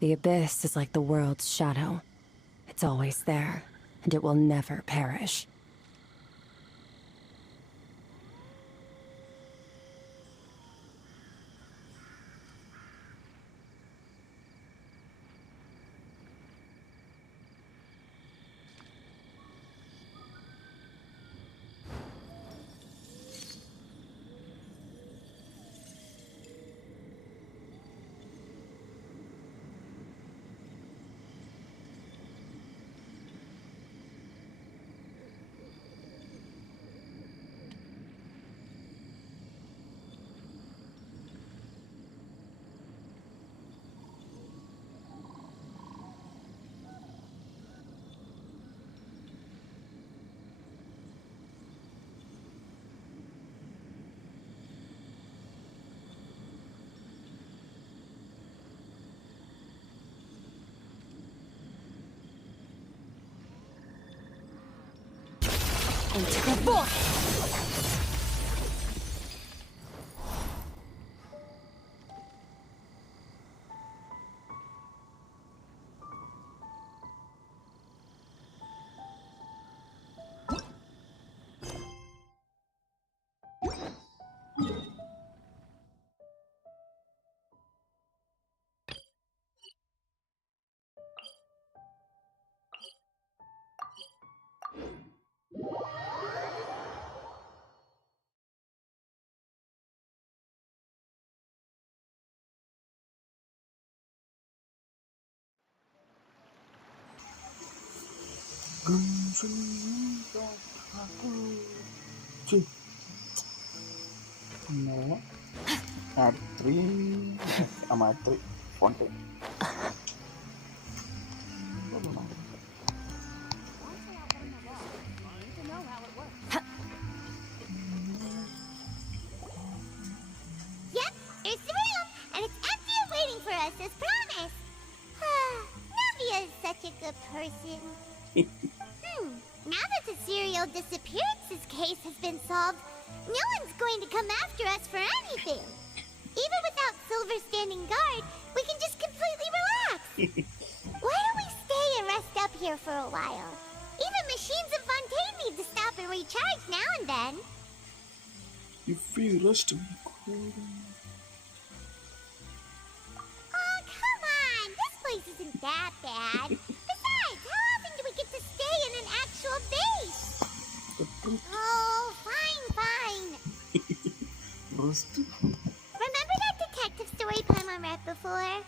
The abyss is like the world's shadow. It's always there, and it will never perish. Into the void! Genshin Impact Tamil. No. Add 3. I'm at 3. Fontaine. Yep, it's the room, and it's empty and waiting for us as promised. Navia is such a good person. Now that the serial disappearances case has been solved, no one's going to come after us for anything. Even without Silver standing guard, we can just completely relax. Why don't we stay and rest up here for a while? Even machines in Fontaine need to stop and recharge now and then. If we rest, we could. Oh, come on! This place isn't that bad. Besides, how often do we get to stay in an actual base? Oh, fine. Rest. Remember that detective story Paimon read before?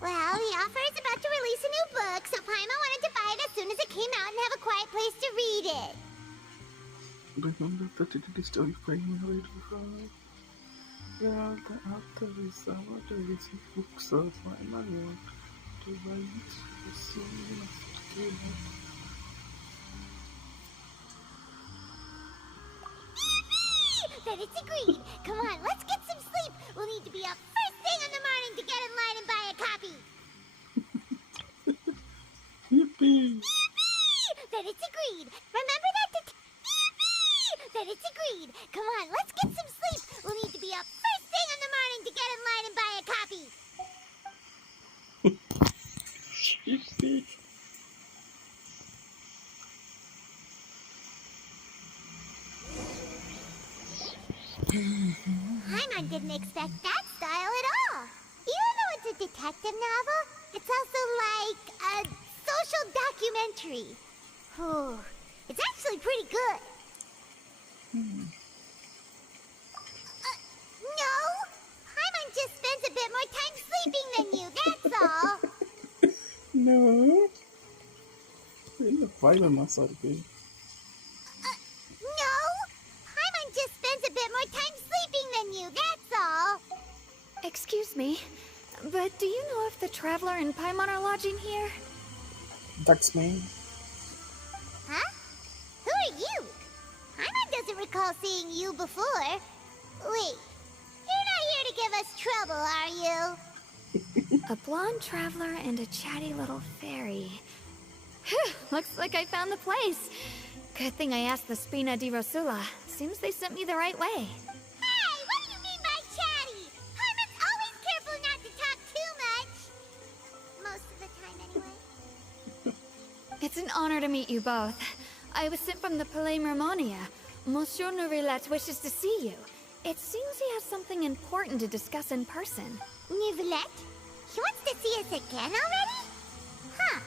Well, the author is about to release a new book, so Paimon wanted to buy it as soon as it came out and have a quiet place to read it. Remember that detective story Paimon read before? Yeah, the author is about to release a book, so Paimon wanted to buy it as soon as it came out. Then it's agreed. Come on, let's get some sleep. We'll need to be up first thing in the morning to get in line and buy a copy. Yippee! Then it's agreed. Remember that Yippee! Then it's agreed. Come on, let's get some sleep. We'll need to be up first thing in the morning to get in line and buy a copy. Yippee! Paimon didn't expect that style at all. Even though it's a detective novel, it's also like a social documentary. Whew. It's actually pretty good. No! Paimon just spends a bit more time sleeping than you, that's all. No. In the final master game. No! Excuse me, but do you know if the Traveler and Paimon are lodging here? That's me. Huh? Who are you? Paimon doesn't recall seeing you before. Wait, you're not here to give us trouble, are you? A blonde traveler and a chatty little fairy. Whew, looks like I found the place. Good thing I asked the Spina di Rosula. Seems they sent me the right way. Hey, what do you mean by chatty? Paimon's always careful not to talk too much. Most of the time, anyway. It's an honor to meet you both. I was sent from the Palais Mermonia. Monsieur Neuvillette wishes to see you. It seems he has something important to discuss in person. Neuvillette? He wants to see us again already? Huh.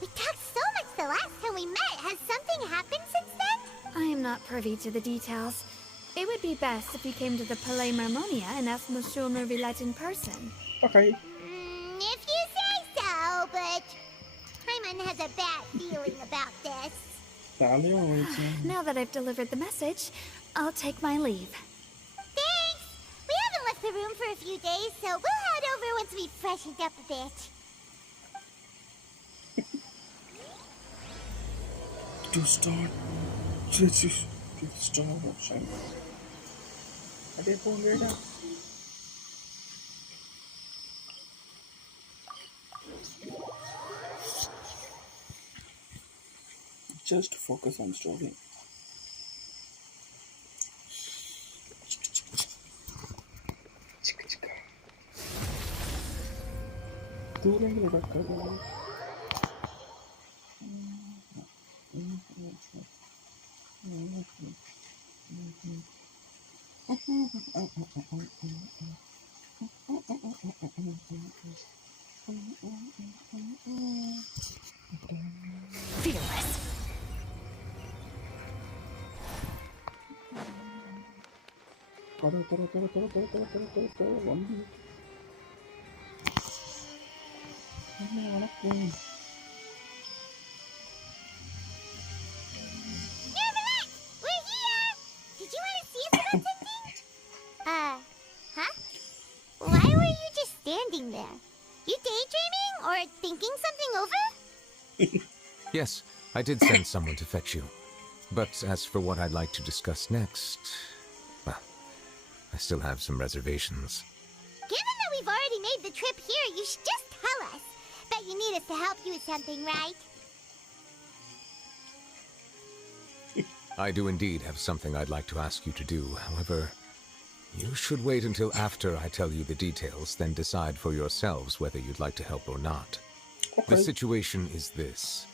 We talked so much the last time we met. Has something happened since then? I am not privy to the details. It would be best if you came to the Palais Mermonia and asked Monsieur Neuvillette in person. Okay. If you say so, but Paimon has a bad feeling about this. Now that I've delivered the message, I'll take my leave. Thanks! We haven't left the room for a few days, so we'll head over once we've freshened up a bit. To start. To start watching. Ada pun beda. Just focus on story. Turun dulu kakak. Fearless. Tara. Wandi. Anakku. Neverland! We're here! Did you want to see us about something? Huh? Why were you just standing there? You daydreaming or thinking something over? Yes, I did send someone to fetch you. But as for what I'd like to discuss next, well, I still have some reservations. Given that we've already made the trip here, you should just tell us. Bet you need us to help you with something, right? I do indeed have something I'd like to ask you to do. However, you should wait until after I tell you the details, then decide for yourselves whether you'd like to help or not. Okay. The situation is this.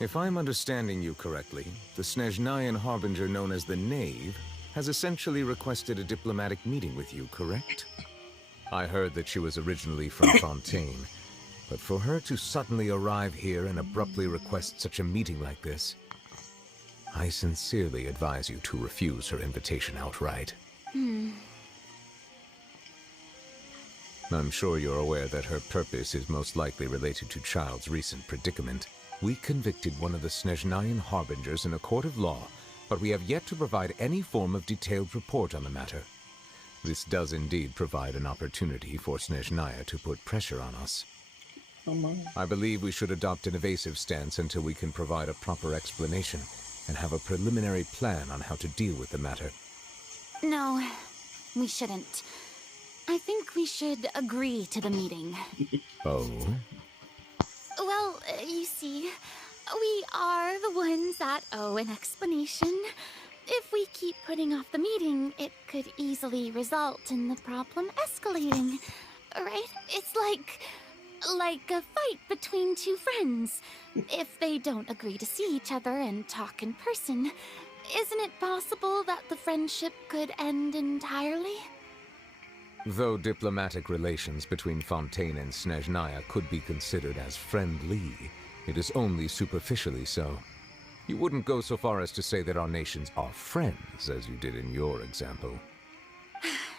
If I'm understanding you correctly, the Snezhnayan harbinger known as the Knave has essentially requested a diplomatic meeting with you, correct? I heard that she was originally from Fontaine, but for her to suddenly arrive here and abruptly request such a meeting like this, I sincerely advise you to refuse her invitation outright. I'm sure you're aware that her purpose is most likely related to Child's recent predicament. We convicted one of the Snezhnayan harbingers in a court of law, but we have yet to provide any form of detailed report on the matter. This does indeed provide an opportunity for Snezhnaya to put pressure on us. I believe we should adopt an evasive stance until we can provide a proper explanation and have a preliminary plan on how to deal with the matter. No, we shouldn't. I think we should agree to the meeting. Oh? Well, you see, we are the ones that owe an explanation. If we keep putting off the meeting, it could easily result in the problem escalating. Right? It's like a fight between two friends. If they don't agree to see each other and talk in person, isn't it possible that the friendship could end entirely? Though diplomatic relations between Fontaine and Snezhnaya could be considered as friendly, it is only superficially so. You wouldn't go so far as to say that our nations are friends, as you did in your example.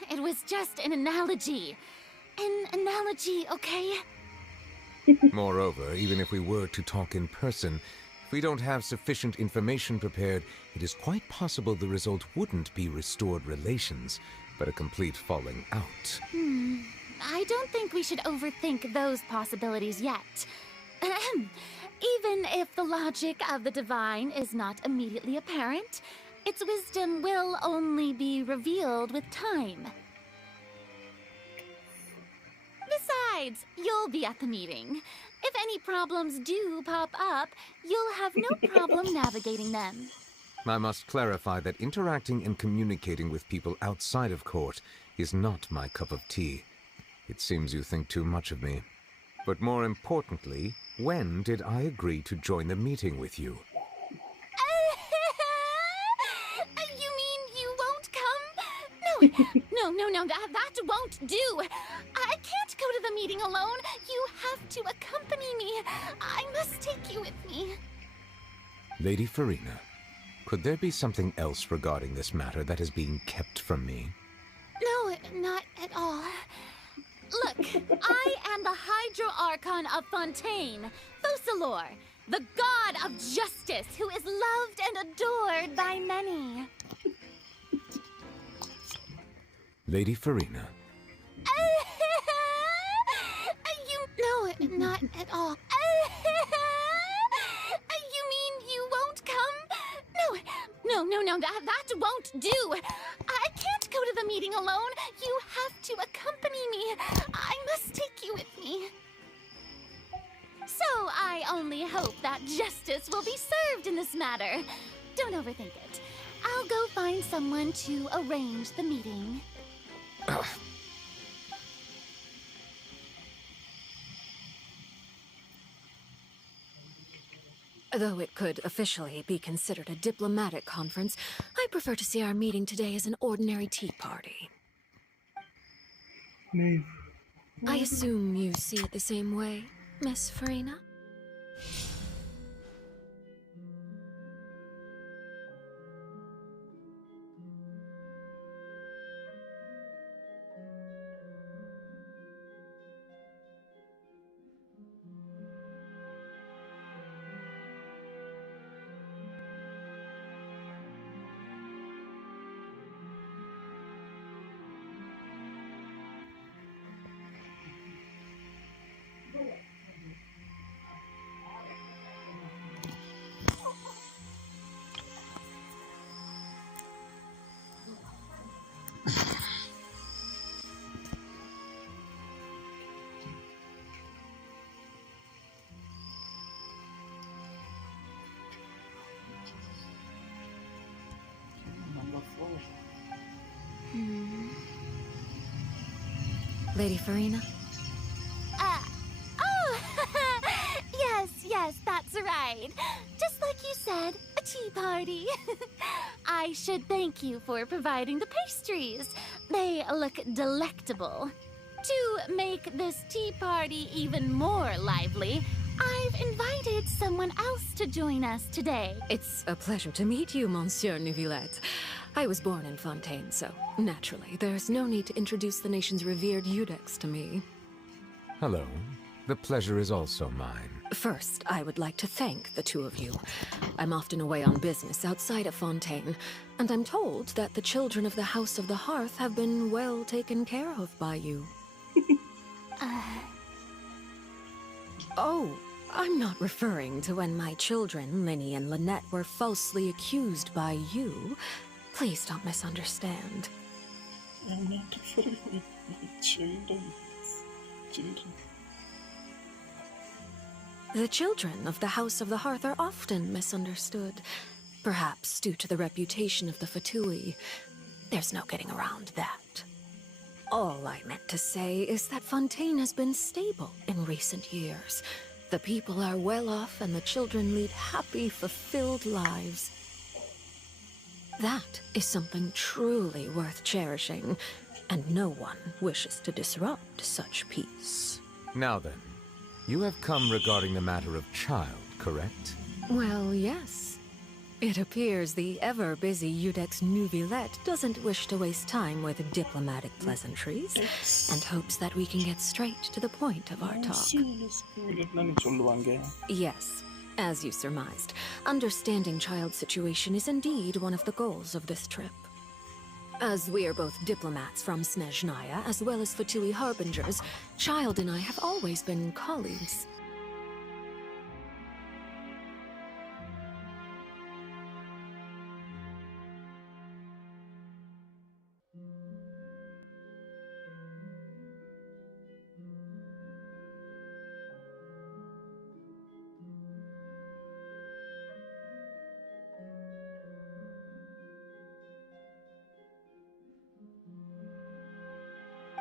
It was just an analogy. An analogy, okay? Moreover, even if we were to talk in person, if we don't have sufficient information prepared, it is quite possible the result wouldn't be restored relations, but a complete falling out. I don't think we should overthink those possibilities yet. Ahem. Even if the logic of the divine is not immediately apparent, its wisdom will only be revealed with time. Besides, you'll be at the meeting. If any problems do pop up, you'll have no problem navigating them. I must clarify that interacting and communicating with people outside of court is not my cup of tea. It seems you think too much of me. But more importantly, when did I agree to join the meeting with you? You mean you won't come? No, that won't do. I can't go to the meeting alone. You have to accompany me. I must take you with me. Lady Farina, could there be something else regarding this matter that is being kept from me? No, not at all. Look, I am the Hydro-Archon of Fontaine, Focalor, the god of justice who is loved and adored by many. Lady Farina. No, not at all. You mean you won't come? No, that won't do. I can't go to the meeting alone. You have to accompany me. I must take you with me. So I only hope that justice will be served in this matter. Don't overthink it. I'll go find someone to arrange the meeting. Though it could officially be considered a diplomatic conference, I prefer to see our meeting today as an ordinary tea party. Nave. I assume you see it the same way, Miss Farina? Number 4. Lady Farina? Yes, that's right. Just like you said, a tea party. I should thank you for providing the pastries. They look delectable. To make this tea party even more lively, I've invited someone else to join us today. It's a pleasure to meet you, Monsieur Neuvillette. I was born in Fontaine, so naturally, there's no need to introduce the nation's revered Eudex to me. Hello. The pleasure is also mine. First, I would like to thank the two of you. I'm often away on business outside of Fontaine, and I'm told that the children of the House of the Hearth have been well taken care of by you. Oh, I'm not referring to when my children, Linny and Lynette, were falsely accused by you. Please don't misunderstand. I'm not afraid of my children. The children of the House of the Hearth are often misunderstood, perhaps due to the reputation of the Fatui. There's no getting around that. All I meant to say is that Fontaine has been stable in recent years. The people are well off and the children lead happy, fulfilled lives. That is something truly worth cherishing, and no one wishes to disrupt such peace. Now then, you have come regarding the matter of child, correct? Well, yes. It appears the ever-busy Eudex Neuvillette doesn't wish to waste time with diplomatic pleasantries, and hopes that we can get straight to the point of our talk. Yes, as you surmised, understanding child's situation is indeed one of the goals of this trip. As we are both diplomats from Snezhnaya, as well as Fatui harbingers, Child and I have always been colleagues.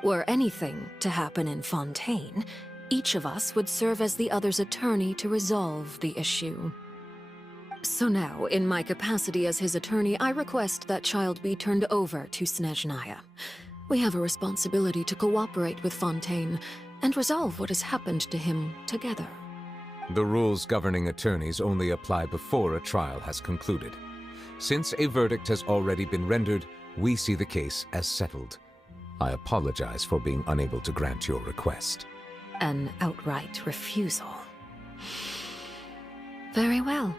Were anything to happen in Fontaine, each of us would serve as the other's attorney to resolve the issue. So now, in my capacity as his attorney, I request that Child be turned over to Snezhnaya. We have a responsibility to cooperate with Fontaine and resolve what has happened to him together. The rules governing attorneys only apply before a trial has concluded. Since a verdict has already been rendered, we see the case as settled. I apologize for being unable to grant your request. An outright refusal. Very well.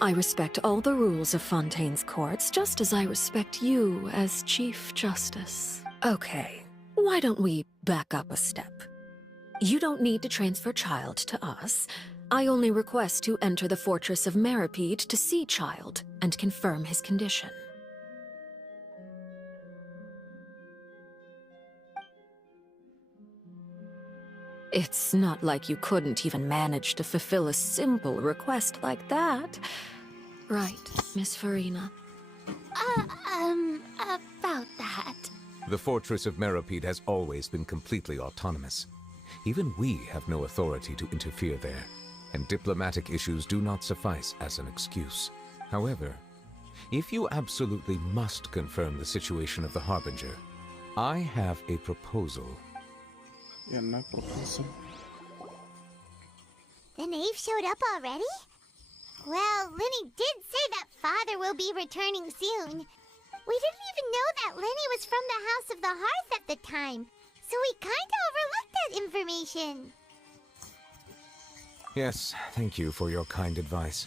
I respect all the rules of Fontaine's courts, just as I respect you as Chief Justice. Okay, why don't we back up a step? You don't need to transfer Child to us. I only request to enter the fortress of Meripede to see Child and confirm his condition. It's not like you couldn't even manage to fulfill a simple request like that. Right, Miss Farina? About that. The Fortress of Meripede has always been completely autonomous. Even we have no authority to interfere there, and diplomatic issues do not suffice as an excuse. However, if you absolutely must confirm the situation of the Harbinger, I have a proposal. என்ன proposal? The knave showed up already? Well, Lenny did say that father will be returning soon. We didn't even know that Lenny was from the House of the Hearth at the time, so we kinda overlooked that information. Yes, thank you for your kind advice.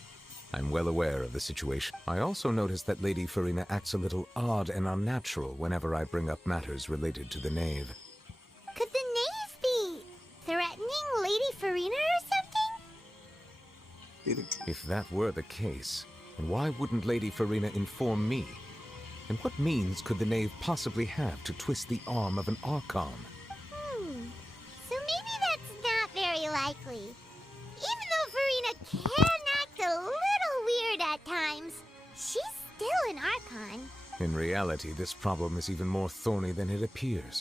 I'm well aware of the situation. I also noticed that Lady Farina acts a little odd and unnatural whenever I bring up matters related to the knave. Could the knave be threatening Lady Farina or something? If that were the case, then why wouldn't Lady Farina inform me? And what means could the knave possibly have to twist the arm of an Archon? So maybe that's not very likely. Even though Farina can act a little weird at times, she's still an Archon. In reality, this problem is even more thorny than it appears.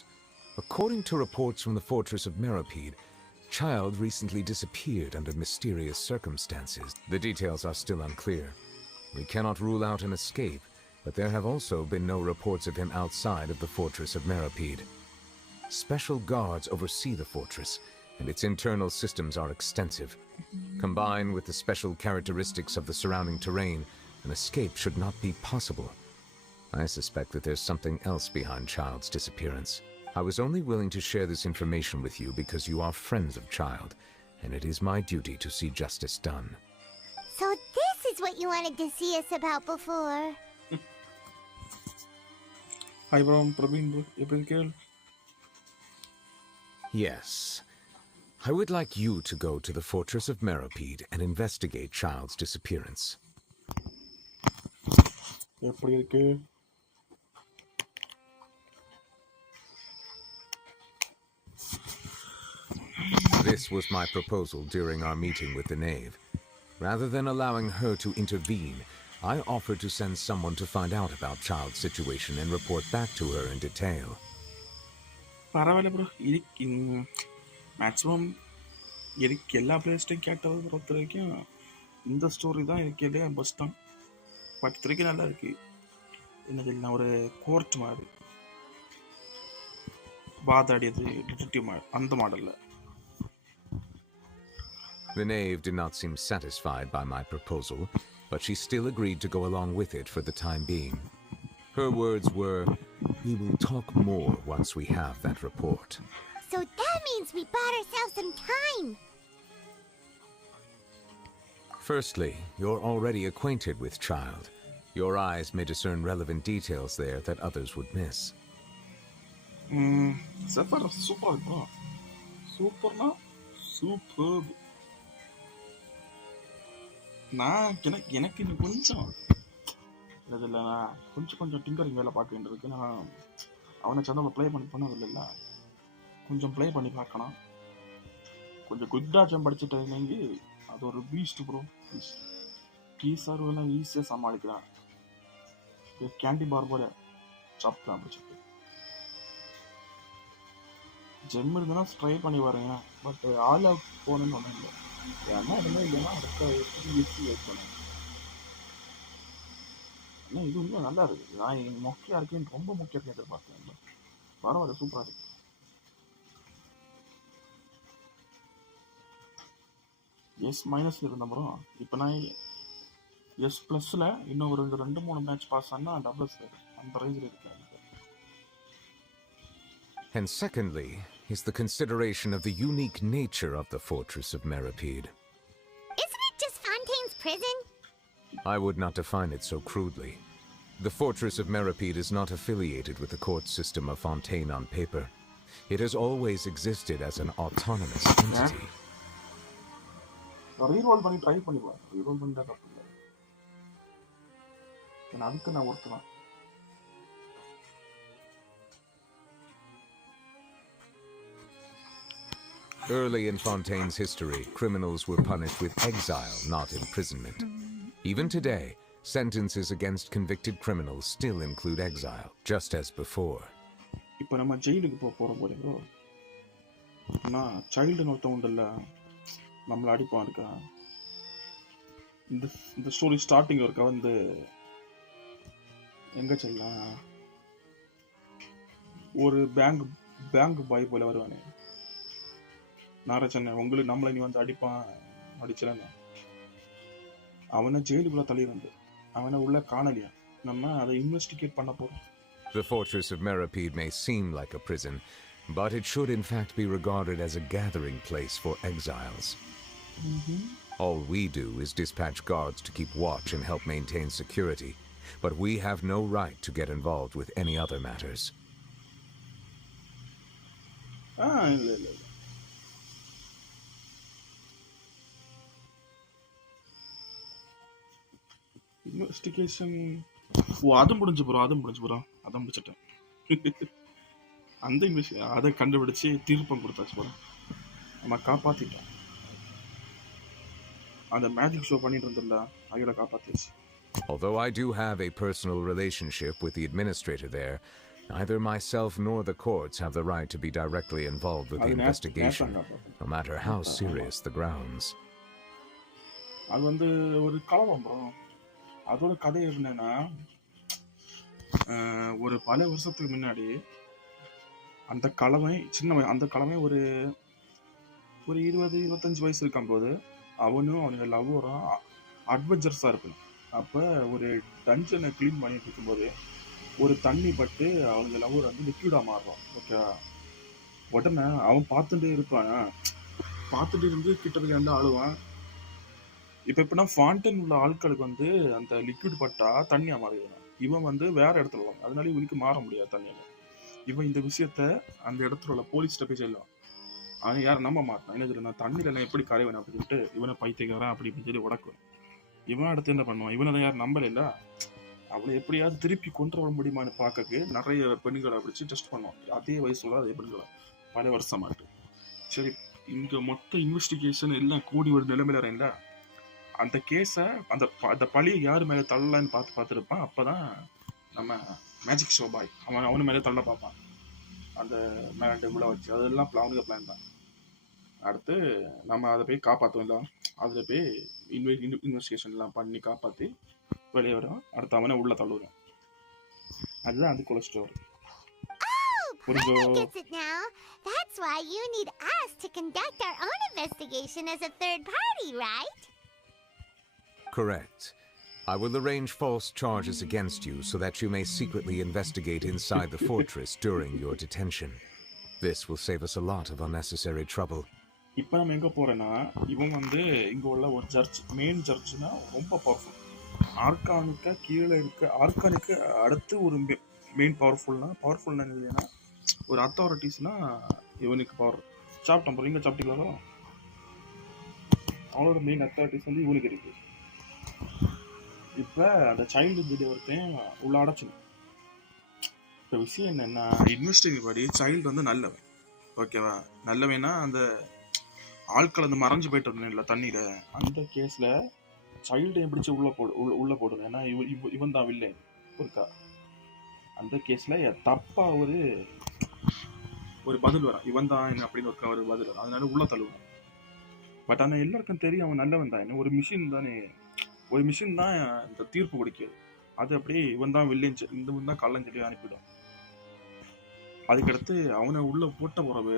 According to reports from the Fortress of Meripede, Child recently disappeared under mysterious circumstances. The details are still unclear. We cannot rule out an escape, but there have also been no reports of him outside of the Fortress of Meripede. Special guards oversee the fortress, and its internal systems are extensive. Combined with the special characteristics of the surrounding terrain, an escape should not be possible. I suspect that there's something else behind Child's disappearance. I was only willing to share this information with you because you are friends of Child, and it is my duty to see justice done. So this is what you wanted to see us about before. Hi bro, Praveen bro, எப்படி இருக்கீங்க? Yes. I would like you to go to the Fortress of Meripede and investigate Child's disappearance. எப்படி இருக்கு? This was my proposal during our meeting with the knave. Rather than allowing her to intervene, I offered to send someone to find out about Child's situation and report back to her in detail. பரவாயில்ல ப்ரோ, இதுக்கு மேக்ஸிமம் எனக்கு எல்லா பிளேஸ்ட்டையும் கேட்டதை பொறுத்த வரைக்கும் இந்த ஸ்டோரி தான் இருக்கே பெஸ்ட்டாக. பட் வரைக்கும் நல்லா இருக்கு. என்னது இல்லை, ஒரு கோர்ட் மாதிரி வாதாடியது டிடெக்டிவ் அந்த மாடலில். The knave did not seem satisfied by my proposal, but she still agreed to go along with it for the time being. Her words were, "We will talk more once we have that report." So that means we bought ourselves some time. Firstly, you're already acquainted with Child. Your eyes may discern relevant details there that others would miss. Zephyr சூப்பரா இருக்கு bro. சூப்பர்னா சூப்பர். எனக்கு இன்னும் கொஞ்சம் இதில் நான் கொஞ்சம் டிங்கரிங் வேலை பார்க்க வேண்டியிருக்கு. நான் அவனை சேனலில் ப்ளே பண்ணது இல்லைல்ல, கொஞ்சம் ப்ளே பண்ணி பார்க்கணும். கொஞ்சம் குட்டாச்சம் படிச்சுட்டு அது ஒரு பீஸ்ட் ப்ரோ. டீசர் எல்லாம் ஈஸியாக சமாளிக்கிறான். கேண்டி பார் போல சாப்பிட்றான் படிச்சுட்டு. ஜெம் இருந்தனா ட்ரை பண்ணி பாருங்க. பட் ஆல் அவுட் போகணுன்னு ஒன்றும் இல்லை. ஏன்னா எதுவுமே இல்லைன்னா அடுத்த வெயிட் பண்ணுங்க. ஏன்னா இது உண்மையாக நல்லா இருக்குது. நான் மொக்கையாக இருக்கேன்னு ரொம்ப மொக்கையாக எதிர்பார்த்தேன். பரவாயில்ல, சூப்பராக இருக்கு. எஸ் மைனஸ் இருந்த அப்புறம் இப்போ நான் எஸ் ப்ளஸில் இன்னும் ஒரு 2-3 மேட்ச் பாஸ் ஆனால் டபுள்ஸ் அந்த ரேஞ்சில் இருக்கு. And secondly is the consideration of the unique nature of the Fortress of Meripede. Isn't it just Fontaine's prison? I would not define it so crudely. The Fortress of Meripede is not affiliated with the court system of Fontaine on paper. It has always existed as an autonomous entity. Reroll பண்ணி ட்ரை பண்ணிக்கலாம். ரீரோல் பண்ணிட்டா தப்பு இல்லை. அதுக்கு நான் ஒருத்தலாம். Early in Fontaine's history, criminals were punished with exile, not imprisonment. Even today, sentences against convicted criminals still include exile, just as before. இப்போ நம்ம ஜெயிலுக்கு போகிறோம் போல ப்ரோ. நான் சைல்டுன்னு ஒருத்தன் உண்டல்ல, நம்மளை அடிப்பான் இருக்கா. இந்த ஸ்டோரி ஸ்டார்டிங் இருக்கா வந்து எங்கே செய்யலாம், ஒரு பேங்க் பாய் போல வருவானே. நான் சொன்னேன் உங்களுக்கு நம்மளை நீ வந்து அடிச்சிடல. அவனை ஜெயிலுக்குள்ள தள்ளியிருந்து அவனை உள்ள காணலையா. நம்ம அதை இன்வெஸ்டிகேட் பண்ண போறோம். The Fortress of Meripede may seem like a prison, but it should in fact be regarded as a gathering place for exiles. All we do is dispatch guards to keep watch and help maintain security, but we have no right to get involved with any other matters. இல்லை இன்வெஸ்டிகேஷன். அது முடிஞ்சு போகிறோம். அதை முடிச்சிட்டேன். அந்த அதை கண்டுபிடிச்சு தீர்ப்பம் கொடுத்தாச்சு போகிறோம். நம்ம காப்பாற்றிட்டோம். அந்த மேஜிக் ஷோ பண்ணிட்டு இருந்தோம்ல, அதையோட காப்பாற்றியாச்சு. Although I do have a personal relationship with the administrator there, neither myself nor the courts have the right to be directly involved with the investigation, no matter how serious the grounds. அது வந்து ஒரு கலவரம் ப்ரோ. அதோட கதை என்னன்னா, ஒரு பல வருஷத்துக்கு முன்னாடி அந்த கலவை ஒரு 20-25 வயசு இருக்கும் போது அவனும் அவனோட லவ்வரும் அட்வென்ச்சர்ஸாக இருப்பான். அப்போ ஒரு டஞ்சனை க்ளீன் பண்ணிட்டு இருக்கும்போது ஒரு தண்ணி பட்டு அவனுக்கு லவ்வர் வந்து லிக்விடாக மாறுறான். ஓகே, உடனே அவன் பார்த்துட்டே இருப்பான். பார்த்துட்டு இருந்து கிட்டத்தட்ட வந்து ஆளுவான். இப்போ எப்படின்னா ஃபாண்டன் உள்ள ஆட்களுக்கு வந்து அந்த லிக்விட் பட்டா தண்ணியாக மாறிடுவான். இவன் வந்து வேற இடத்துல வருவான். அதனால இவனுக்கு மாற முடியாது தண்ணியில். இவன் இந்த விஷயத்த அந்த இடத்துல உள்ள போலீஸ்கிட்ட போய் சொல்லுவான். அவன் யாரும் நம்ப மாட்டான். என்ன சொல்லி, நான் தண்ணியில் நான் எப்படி கரைவேன் அப்படின்ட்டு இவனை பைத்தியக்காரன் அப்படி இப்படின்னு சொல்லி உடக்குவேன். இவன் அடுத்து என்ன பண்ணுவான், இவனை தான் யாரும் நம்பலைல்ல, அவளை எப்படியாவது திருப்பி கொண்டு வர முடியுமான்னு பார்க்க நிறைய பெண்களை பிடிச்சி டெஸ்ட் பண்ணுவான். அதே வயசுல அதே பெண்களை பல வருஷமாட்டு. சரி, இங்கே மொத்த இன்வெஸ்டிகேஷன் எல்லாம் கூடி ஒரு நிலைமையில இல்லை. அந்த கேஸை அந்த பழியை யார் மேலே தள்ளலான்னு பார்த்துருப்பான். அப்போ தான் நம்ம மேஜிக் ஷோ பாய் அவனு மேலே தள்ள பார்ப்பான். அந்த மேலே உள்ள வச்சு அதெல்லாம் அவனுக்கு பிளான் தான். அடுத்து நம்ம அதை போய் காப்பாற்றுவோம். அதில் போய் இன்வெஸ்டிகேஷன்லாம் பண்ணி காப்பாற்றி வெளியே வரும். அடுத்து அவனை உள்ள தள்ளுவேன். அதுதான் அதுக்குள்ள story. Paimon gets it now. That's why you need us to conduct our own investigation as a third party, right? Correct. I will arrange false charges against you so that you may secretly investigate inside the fortress during your detention. This will save us a lot of unnecessary trouble. இப்போ நம்ம எங்கே போகிறோன்னா, இவன் வந்து இங்கே உள்ள ஒரு search, main சர்ச்னா ரொம்ப பவர்ஃபுல். ஆர்கானுக்கு கீழே இருக்க ஆர்கானுக்கு அடுத்து ஒரு மெயின் பவர்ஃபுல்னா இல்லைன்னா ஒரு அத்தாரிட்டிஸ்னா இவனுக்கு பவர். சாப்பிட்டோம் ப்ரோ, இங்கே சாப்பிட்டீங்களோ? அவனோட மெயின் அத்தாரிட்டிஸ் வந்து இவனுக்கு இருக்கு. இப்போ அந்த சைல்டு வீடியோ ஒருத்தையும் உள்ள அடைச்சணும். இப்போ விஷயம் என்னென்னா, இன்வெஸ்டிகேட் படி சைல்டு வந்து நல்லவன், ஓகேவா? நல்லவன்னா அந்த ஆட்கள் அந்த மறைஞ்சு போயிட்டு இருந்தேன்ல தண்ணியில், அந்த கேஸில் சைல்டையும் பிடிச்சி உள்ளே போடுங்க. ஏன்னா இவன் தான் வில்லை இருக்கா. அந்த கேஸில் தப்பாக ஒரு பதில் வரான், இவன் தான் என்ன அப்படின்னு ஒரு பதில் வரும். அதனால உள்ள தள்ளுவான். பட் ஆனால் எல்லாருக்கும் தெரியும் அவன் நல்லவன் தான். ஒரு மிஷின் தானே, ஒரு மிஷின் தான் இந்த தீர்ப்பு கொடுக்குது. அது அப்படியே இவன் தான் வில்லேஜ், இந்த தான் கள்ளம் சொல்லி அனுப்பிடும். அதுக்கடுத்து அவனை உள்ள போட்ட பிறகு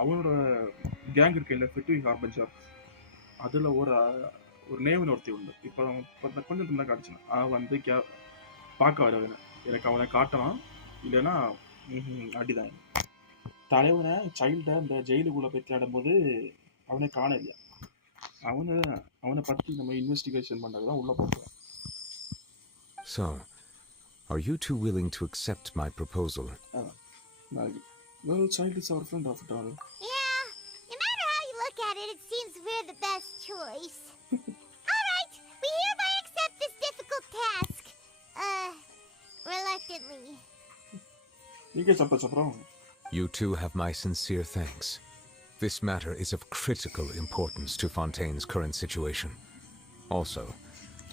அவனோட கேங் இருக்கையில் ஃபெட்டுவி ஹார்பஞ்சர், அதில் ஒரு நேவன் ஒருத்தி உண்டு. இப்போ கொஞ்சம் தான் காட்டுச்சுன்னா அவன் வந்து பார்க்க வரவன எனக்கு அவனை காட்டலாம், இல்லைன்னா அடிதான். தலைவனை சைல்டை அந்த ஜெயிலுக்குள்ளே போய் தேடும்போது அவனை காண இல்லையா. அவனை பற்றி நம்ம இன்வெஸ்டிகேஷன் பண்ணுறது தான் உள்ளே போட்டுருவேன். So, are you two willing to accept my proposal? Well, child is our friend after all. Yeah, no matter how you look at it, it seems we're the best choice. Alright, we hereby accept this difficult task. Reluctantly. You get up. You two have my sincere thanks. This matter is of critical importance to Fontaine's current situation. Also,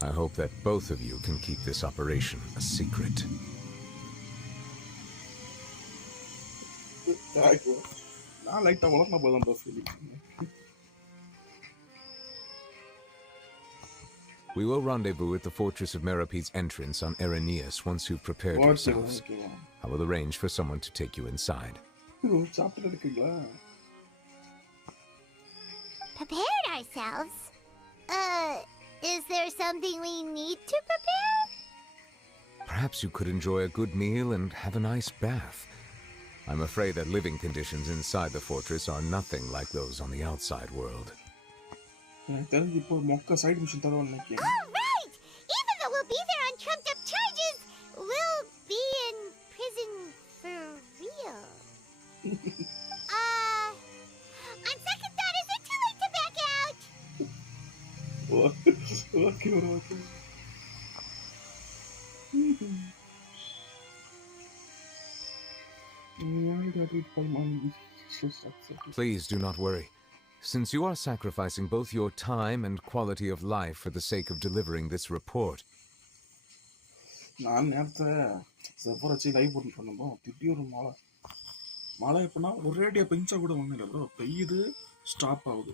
I hope that both of you can keep this operation a secret. I like the one about the feeling. We will rendezvous at the Fortress of Merope's entrance on Erenius once you've prepared yourselves. I will arrange for someone to take you inside. Prepared ourselves? Is there something we need to prepare? Perhaps you could enjoy a good meal and have a nice bath. I'm afraid that living conditions inside the fortress are nothing like those on the outside world. All right! Even though we'll be there on trumped up charges, we'll be in prison for real. On second thought, is it too late to back out? Okay. Please do not worry. Since you are sacrificing both your time and quality of life for the sake of delivering this report. நான் நேரத்தை செவ்வரச்சி லைவ் போட்டு சொன்னோம். திடீர்னு மழை எப்படின்னா ஒரேடியாக பெஞ்சா கூட ஒன்றும் இல்லை ப்ரோ. பெய்யுது ஸ்டாப் ஆகுது.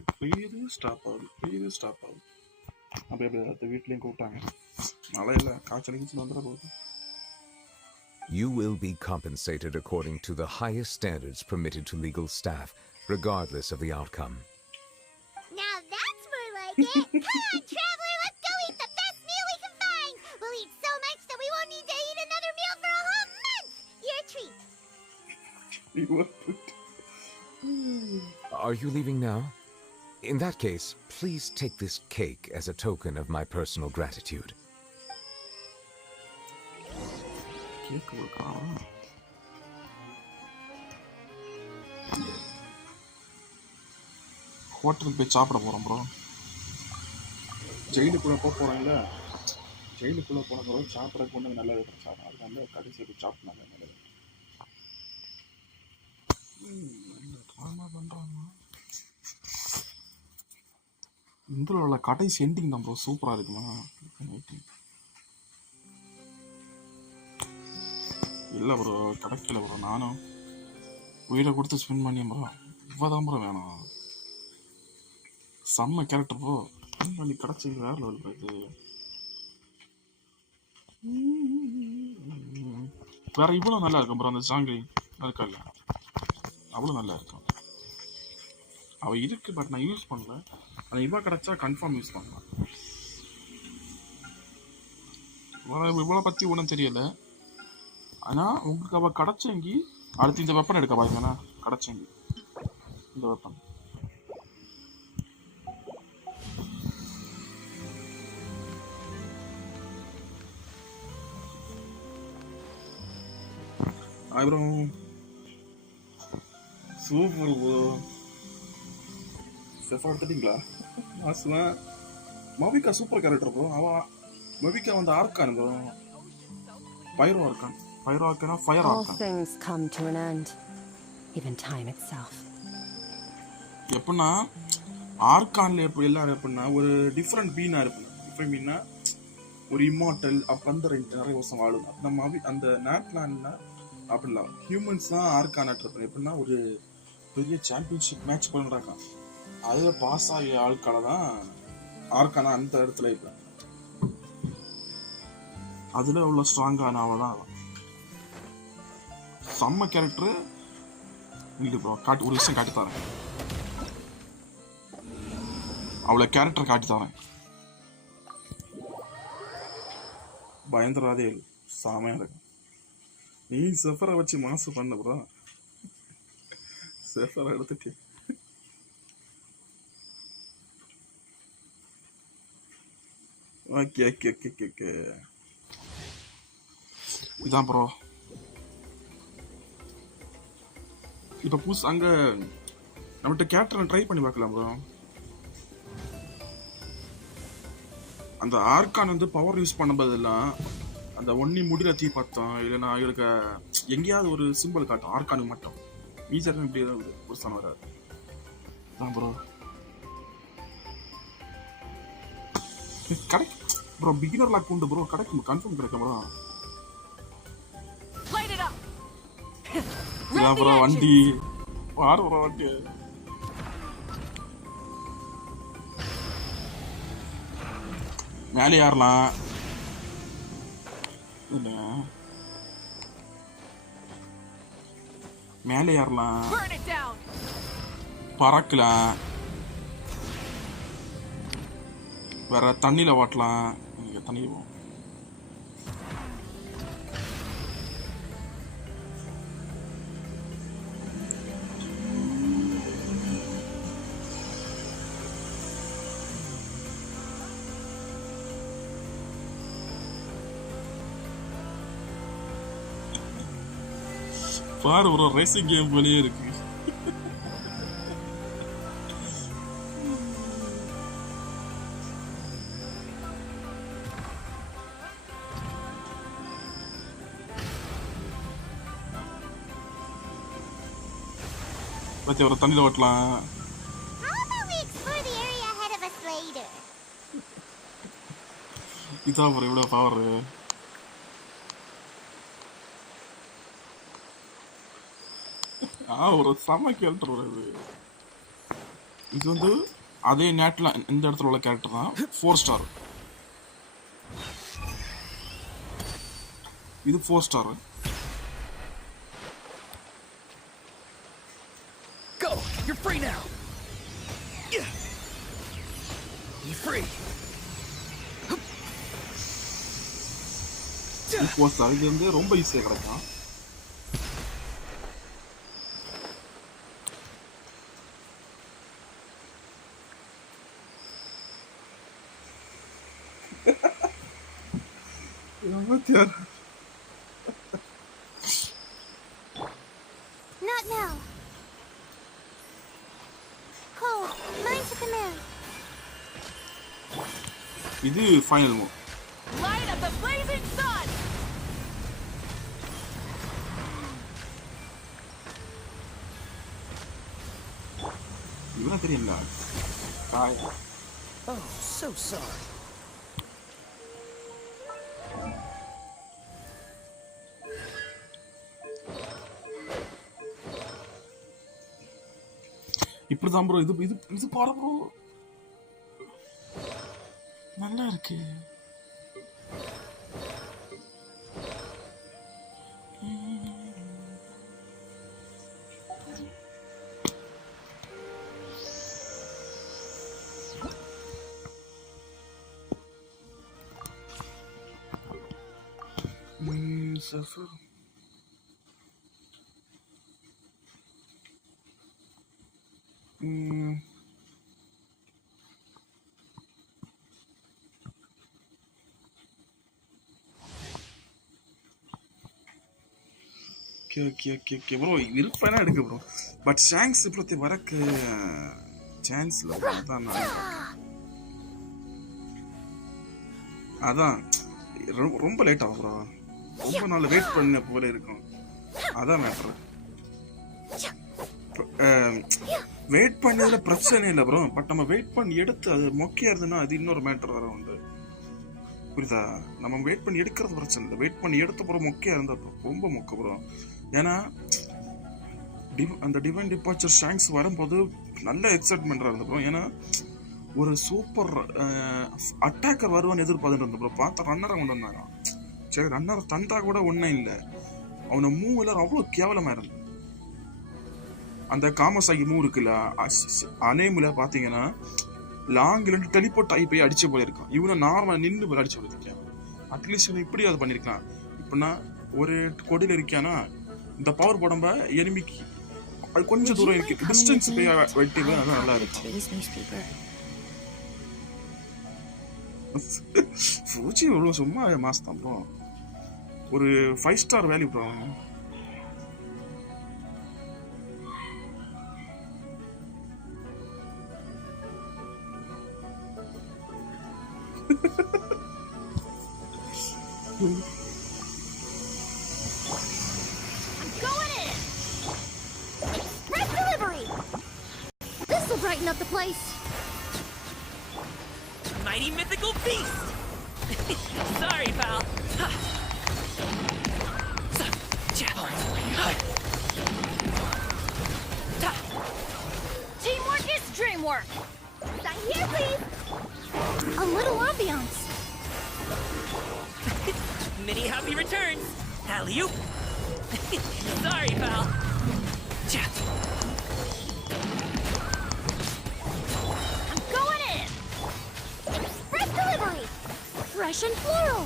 அப்படியே அடுத்த வீட்லேயும் கூப்பிட்டாங்க. மழை இல்லை, காய்ச்சல் வந்துட போகுது. You will be compensated according to the highest standards permitted to legal staff, regardless of the outcome. Now that's more like it. Come on, traveler, let's go eat the best meal we can find. We'll eat so much that we won't need to eat another meal for a whole month. Your treat. Are you leaving now? In that case, please take this cake as a token of my personal gratitude. ஹோட்டலுக்கு போய் சாப்பிட போகிறோம் ப்ரோ. ஜெயிலுக்குள்ளே போகிறோம்ல, ஜெயிலுக்குள்ளே போன பிறகு சாப்பிட்றதுக்கு ஒன்று நல்லது சாப்பிடும். அதுக்கு வந்து கடைசியை போய் சாப்பிட்னாங்க நல்லது. ட்ராமா பண்ணுறாங்க. இதில் உள்ள கடைசி எண்டிங் தான் ப்ரோ சூப்பராக இருக்குமா? இல்லை ப்ரோ, கிடைக்கல ப்ரோ. நானும் உயிரை கொடுத்து ஸ்பெண்ட் பண்ணியேன் ப்ரோ. இவ்வளோதான் ப்ரோ வேணும். செம்ம கேரக்டர் ப்ரோ. ஸ்பெண்ட் பண்ணி கிடச்சி வேற லெவல் ப்ரோ. இது வேற இவ்வளோ நல்லா இருக்கும் ப்ரோ. அந்த ஜாங்கிரி இருக்கல அவ்வளோ நல்லா இருக்கும். அவள் இருக்கு, பட் நான் யூஸ் பண்ணல. ஆனால் இவ்வளோ கிடச்சா கன்ஃபார்ம் யூஸ் பண்ணலாம். இவ்வளோ பற்றி ஒன்றும் தெரியலை. ஆனால் உங்களுக்கு அவள் கிடச்சங்கி அடுத்து இந்த வெப்பன் எடுக்க பாருங்கண்ணா. கிடச்சங்கி இந்த வெப்பன் அப்புறம் சூப்பர் ப்ரோ. செஃபா எடுத்துட்டீங்களா? மாசுலாம். Mavuika super character bro. அவன் மவிகா வந்து archon bro. Pyro archon. Pyro ஆர்கானா fire All archon. things come to an end, even time itself. எப்படின்னா ஆர்கான்ல எப்படி எல்லாரும் எப்படின்னா ஒரு டிஃப்ரெண்ட் பீனா இருப்பாங்க. டிஃப்ரெண்ட் பீனா ஒரு இம்மார்டல் அப்போ அந்த நிறைய வருஷம் வாழும். நம்ம அந்த நேட்லாண்ட்னா அப்படிலாம் ஹியூமன்ஸ் தான் ஆர்கான் இருப்பாங்க. எப்படின்னா ஒரு பெரிய சாம்பியன்ஷிப் மேட்ச் பண்ணுறாங்க. அதில் பாஸ் ஆகிய ஆட்களை தான் ஆர்கானா அந்த இடத்துல இருப்பேன். அதில் உள்ள ஸ்ட்ராங்கான அவள் தான் செம்ம கேரக்டரு. இல்லை ப்ரோ காட்டு ஒரு விஷயம் காட்டி தரேன். அவளை கேரக்டர் காட்டி தரேன். பயந்துராதே சாமையா இருக்கு. நீ செஃபரை வச்சு மாசு பண்ண ப்ரோ. செஃபரை எடுத்துட்டு okay okay okay okay okay. இதான் ப்ரோ. இப்போ புதுசு அங்கே நம்மகிட்ட கேரக்டரை ட்ரை பண்ணி பார்க்கலாம் ப்ரோ. அந்த ஆர்கான் வந்து பவர் யூஸ் பண்ணும்போதெல்லாம் அந்த ஒன்னி முடிகிற தீ பார்த்தோம் இல்லைன்னா இவருக்கு எங்கேயாவது ஒரு சிம்பிள் காட்டும் ஆர்கானுக்கு மட்டும். மீசர் இப்படி ஒரு சனம் வராது. தான் ப்ரோ கிடைக்கும் ப்ரோ. பிகினர் லாக் உண்டு ப்ரோ. கிடைக்கும் கன்ஃபார்ம் கிடைக்கும் ப்ரோ. இதான் ப்ரோ வண்டி பாரு ப்ரோ வண்டி. மேலே ஏறலாம் இல்லை மேலே ஏறலாம் பறக்கலாம் வேற தண்ணியில் ஓட்டலாம். தண்ணி பாரு ப்ரோ ரேசிங் கேம் போலயே இருக்கு. பத்தி ஒரு தண்ணியில் ஓட்டலாம். இதான் ப்ரோ இவ்வளோ பவர். ஒரு செம கேரக்டர் வருது. இது வந்து அதே நேட்டில் இந்த இடத்துல உள்ள கேரக்டர் தான். 4 ஸ்டார். இது 4 star. Go, you're free now. Yeah. You're free. இது 4 ஸ்டார். இது வந்து ரொம்ப ஈஸியாக கிடைக்கும். Not now. Cole, mine to command. இது final move. Light up the blazing sun. இவனா தெரியல. காய். Oh, so sorry. இப்படிதான் ப்ரோ. இது இது இது பாரு ப்ரோ நல்லா இருக்கு. ஓகே ப்ரோ இருப்பேனா எடுக்க ப்ரோ பட் ஷாங்க்ஸ் இப்போத்தி வரக்கு சான்ஸ் இல்லை அதான் ரொம்ப லேட் ஆகும் ப்ரோ ரொம்ப நாள் வெயிட் பண்ண போல இருக்கும் அதான் மேட்ரு வெயிட் பண்ணதுல பிரச்சனை இல்லை ப்ரோ பட் நம்ம வெயிட் பண்ணி எடுத்து அது மொக்கையா இருந்ததுன்னா அது இன்னொரு மேட்ரு வர உண்டு புரியுதா நம்ம வெயிட் பண்ணி எடுக்கிறது பிரச்சனை இல்லை வெயிட் பண்ணி எடுத்த ப்ரோ மொக்கையா இருந்தா ரொம்ப மொக்க ப்ரோ ஏன்னா அந்த டிவைன் டிபார்ச்சர் ஷாங்க்ஸ் வரும்போது நல்ல எக்ஸைட்மெண்ட் இருந்தது ப்ரோ ஏன்னா ஒரு சூப்பர் அட்டாக்கர் வருவான்னு எதிர்பார்த்துட்டு இருந்தோம் ப்ரோ பார்த்தா ரன்னரை கொண்டு வந்தாங்க சரி ரன்னர் தந்தா கூட ஒன்றும் இல்லை அவனை மூவ் எல்லாரும் அவ்வளோ கேவலமாக இருந்தது அந்த காமசாகி மூவ் இருக்குல்ல அனேமில் பார்த்தீங்கன்னா லாங்கிலேருந்து டெலிபோர்ட் ஆகி போய் அடிச்ச போல இருக்கான் இவனை நார்மலாக நின்று போய் அடிச்சு போயிருக்கேன் அட்லீஸ்ட் இவன் இப்படி அது பண்ணியிருக்கான் இப்போனா ஒரு கொடியில் இருக்கானா இந்த பவர் உடம்ப எனிமிக்கு அது கொஞ்சம் தூரம் இருக்கு டிஸ்டன்ஸ் போய் வெட்டி அதான் நல்லா இருக்கும் ஃபூஜி எவ்வளோ சும்மா மாஸ் தான் ப்ரோ ஒரு 5 star value bro Brighten up the place. Mighty mythical beast. Sorry, pal. Teamwork is dreamwork. Sign here, please. A little ambiance. Mini happy returns. Alley-oop. Sorry, pal. Fresh and floral.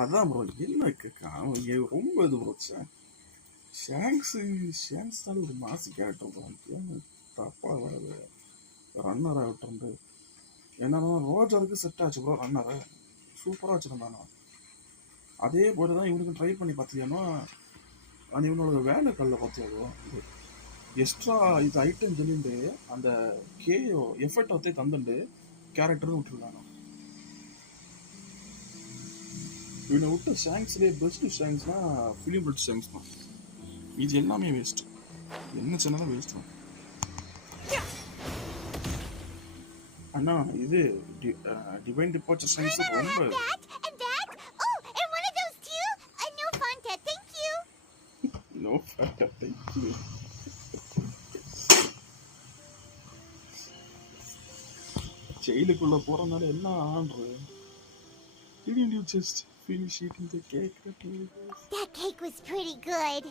அதான் ப்ரோ என்ன ரொம்ப இது ப்ரோ ஷாங்க்ஸ் தான் ஒரு மாசு கேரக்டர் ப்ரோ தப்பாக வராது ரன்னர் ஆகட்டும் என்னன்னா ரோஜருக்கு செட் ஆச்சு ப்ரோ ரன்னரை சூப்பராக வச்சுருந்தானோ அதே போல தான் இவனுக்கு ட்ரை பண்ணி பார்த்தியானோ ஆனால் இவனோட வேலை கல்ல பார்த்தியாவோ எக்ஸ்ட்ரா இது ஐட்டம் சொல்லிட்டு அந்த கேயோ எஃபர்ட் ஒத்தே தந்துட்டு கேரக்டர்னு விட்டுருக்கானோ இவனை விட்ட ஷாங்க்ஸ்லேயே பெஸ்ட்டு ஷாங்க்ஸ்னா ஃபிலிம் பெல்ட் ஷாங்க்ஸ் தான் இது எல்லாமே வேஸ்ட் என்ன சொன்னாலும் வேஸ்ட் தான் அண்ணா இது டிவைன் டிபார்ச்சர் ஷாங்க்ஸ் ரொம்ப No Fanta, thank you. ஜெயிலுக்குள்ள போறனால என்ன ஆன்றது? Didn't you just finish eating the cake that you gave? That cake was pretty good.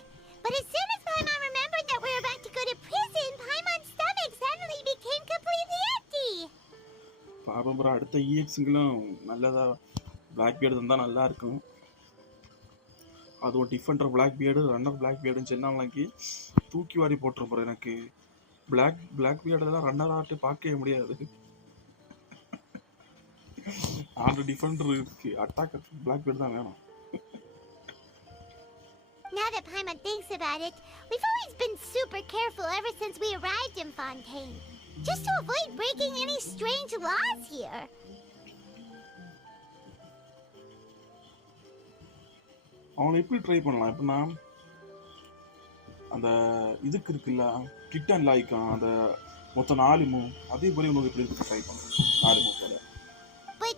But as soon as Paimon remembered that we were about to go to prison, Paimon's stomach suddenly became completely empty. பாபம் bro அடுத்த EXங்களும் நல்லதா Blackbeard இருந்தா நல்லா இருக்கும். அதுவும் defender Blackbeard runner black பியர்டுன்னு சொன்னாங்களாக்கி தூக்கி வாரி போட்டுருப்போம் எனக்கு பிளாக் பியர்டெல்லாம் ரன்னர் ஆட்டு பார்க்கவே முடியாது ஆறு டிஃபெண்டர் இருக்கு அட்டாக் பிளாக் பியர்டு தான் வேணும் Now that Paimon thinks about it, we've always been super careful ever since we arrived in Fontaine, just to avoid breaking any strange laws here. அவனை எப்படி ட்ரை பண்ணலாம் எப்படின்னா அந்த இதுக்கு இருக்குல்ல கிட் அண்ட் லாய்க்கும் அந்த மொத்தம் 4 மூவ் அதே போல உனக்கு எப்படி இருக்கு ட்ரை பண்ணலாம் 4 மூவ் போல But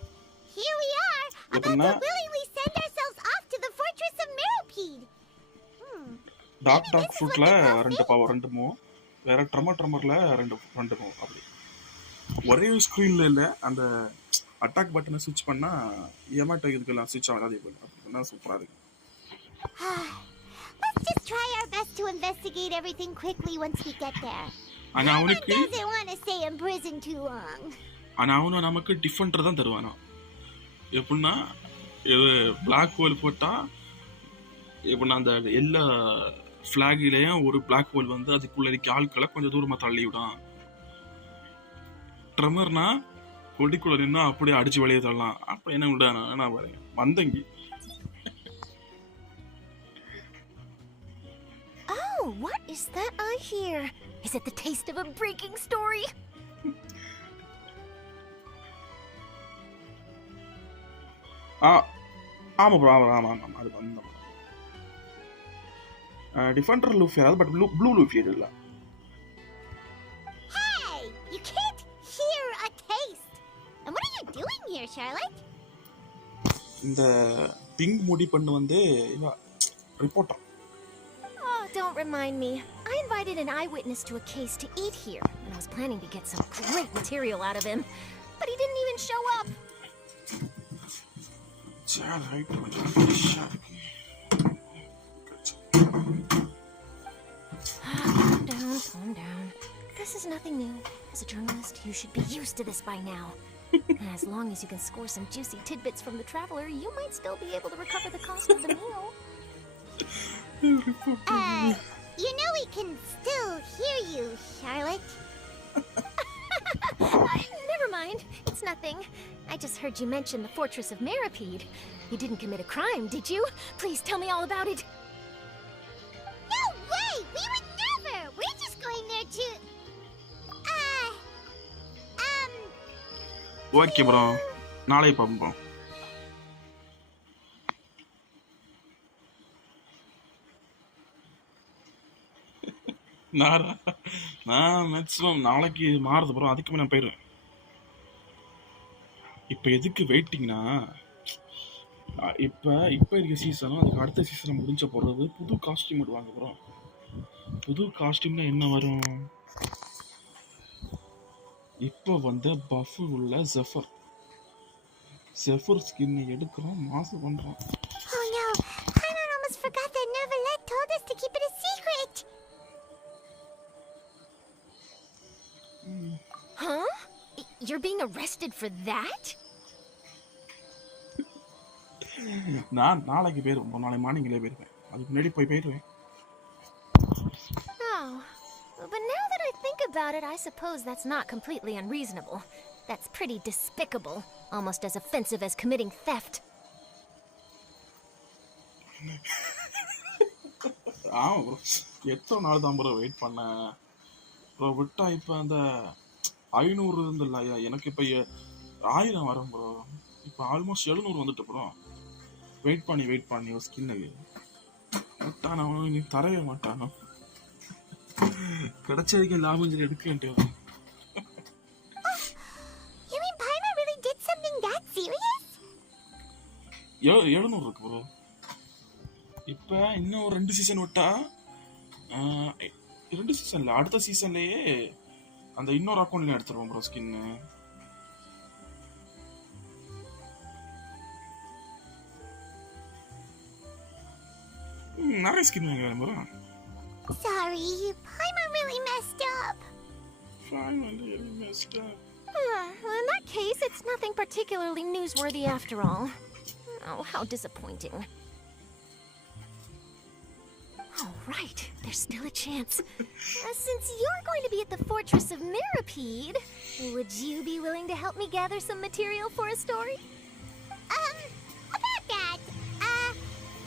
here we are about to willingly send ourselves off to the fortress of Meropide. டாக் ஃபுட்ல 2 மூவ் வேற ட்ரம்மர்ல 2 மூவ் அப்படி ஒரே ஸ்க்ரீன்ல இல்ல அந்த அட்டாக் பட்டனை ஸ்விட்ச் பண்ணா ஏமாட்ட இதுக்கெல்லாம் ஸ்விட்ச் ஆகாது அதே போல அப்படின்னா சூப்பரா இருக்கு Let's just try our best to investigate everything quickly once we get there. ஆனா அவனுக்கு doesn't want to stay in prison too long. ஆனா அவனு நமக்கு டிஃபெண்டர் தான் தருவானோ எப்படின்னா பிளாக் ஹோல் போட்டா எப்படின்னா அந்த எல்லா ஃபிளாக்லயும் ஒரு பிளாக் ஹோல் வந்து அதுக்குள்ள இருக்க ஆட்களை கொஞ்சம் தூரமா தள்ளி விடும் ட்ரமர்னா கொடிக்குள்ள நின்னா அப்படியே அடிச்சு வெளியே தள்ளலாம். அப்ப என்ன விடானா நான் பாருங்க வந்தங்கி. Oh, what is that I hear? Is it the taste of a breaking story? ஆமா ப்ரோ ஆமா அது வந்த டிஃபெண்டர் லூஃபி அது பட் ப்ளூ லூஃபி இல்ல. Hey, you can't hear a taste. And what are you doing here, Charlotte? இந்த பிங்க் முடி பண்ணு வந்து reporter. Oh, don't remind me. I invited an eyewitness to a case to eat here, and I was planning to get some great material out of him, but he didn't even show up. Calm down. This is nothing new. As a journalist, you should be used to this by now. As long as you can score some juicy tidbits from the traveler, you might still be able to recover the cost of the meal. You know we can still hear you, Charlotte. Never mind. It's nothing. I just heard you mention the Fortress of Meripede. You didn't commit a crime, did you? Please tell me all about it. No way! We would never! We're just going there to... okay bro, நாளை பார்ப்போம். நான் மேக்ஸிமம் நாளைக்கு மாறுது ப்ரோ, அதுக்கு நான் போயிடுவேன். இப்போ எதுக்கு வெயிட்டிங்னா, இப்போ இருக்க சீசனும் அதுக்கு அடுத்த சீசன் முடிஞ்ச போகிறது புது காஸ்டியூம் விடுவாங்க ப்ரோ. புது காஸ்டியூம்னா என்ன வரும்? இப்போ வந்து பஃப் உள்ள ஜெஃபர் ஸ்கின் எடுக்கிறோம், மாசு பண்றோம். Oh no, I almost forgot that Neverlet told us to keep it a secret. Huh? You're being arrested for that? நான் நாளைக்கு போயிருவேன், நாளை மார்னிங்லேயே போயிருவேன். அதுக்கு முன்னாடி போயிடுவேன். Oh, but now that I think about it, I suppose that's not completely unreasonable. That's pretty despicable, almost as offensive as committing theft. ஆமாம் ப்ரோ, எத்தனை நாள் தான் ப்ரோ வெயிட் பண்ணேன் ப்ரோ. விட்டா இப்போ அந்த 500 இருந்தில்ல, எனக்கு இப்போ 1000 வரும் ப்ரோ. இப்போ ஆல்மோஸ்ட் 700 வந்துட்டு ப்ரோ. வெயிட் பண்ணி ஒரு ஸ்கின்னுக்கு விட்டான், அவனும் நீ தரவே மாட்டானோ. கிடைச்சதுக்கு லாபம் சொல்லி எடுக்க வேண்டியது. You mean Paimon really did something that serious? 700 இருக்கு ப்ரோ. இப்போ இன்னும் 2 சீசன் விட்டா, 2 சீசன்ல அடுத்த சீசன்லயே அந்த இன்னொரு அக்கௌண்ட்ல எடுத்துருவோம் ப்ரோ ஸ்கின்னு. நிறைய ஸ்கின் வாங்க bro. Sorry, Paimon really messed up. Well, in that case, it's nothing particularly newsworthy after all. Oh, how disappointing. All right, there's still a chance. Since you're going to be at the Fortress of Meripede, would you be willing to help me gather some material for a story? About that,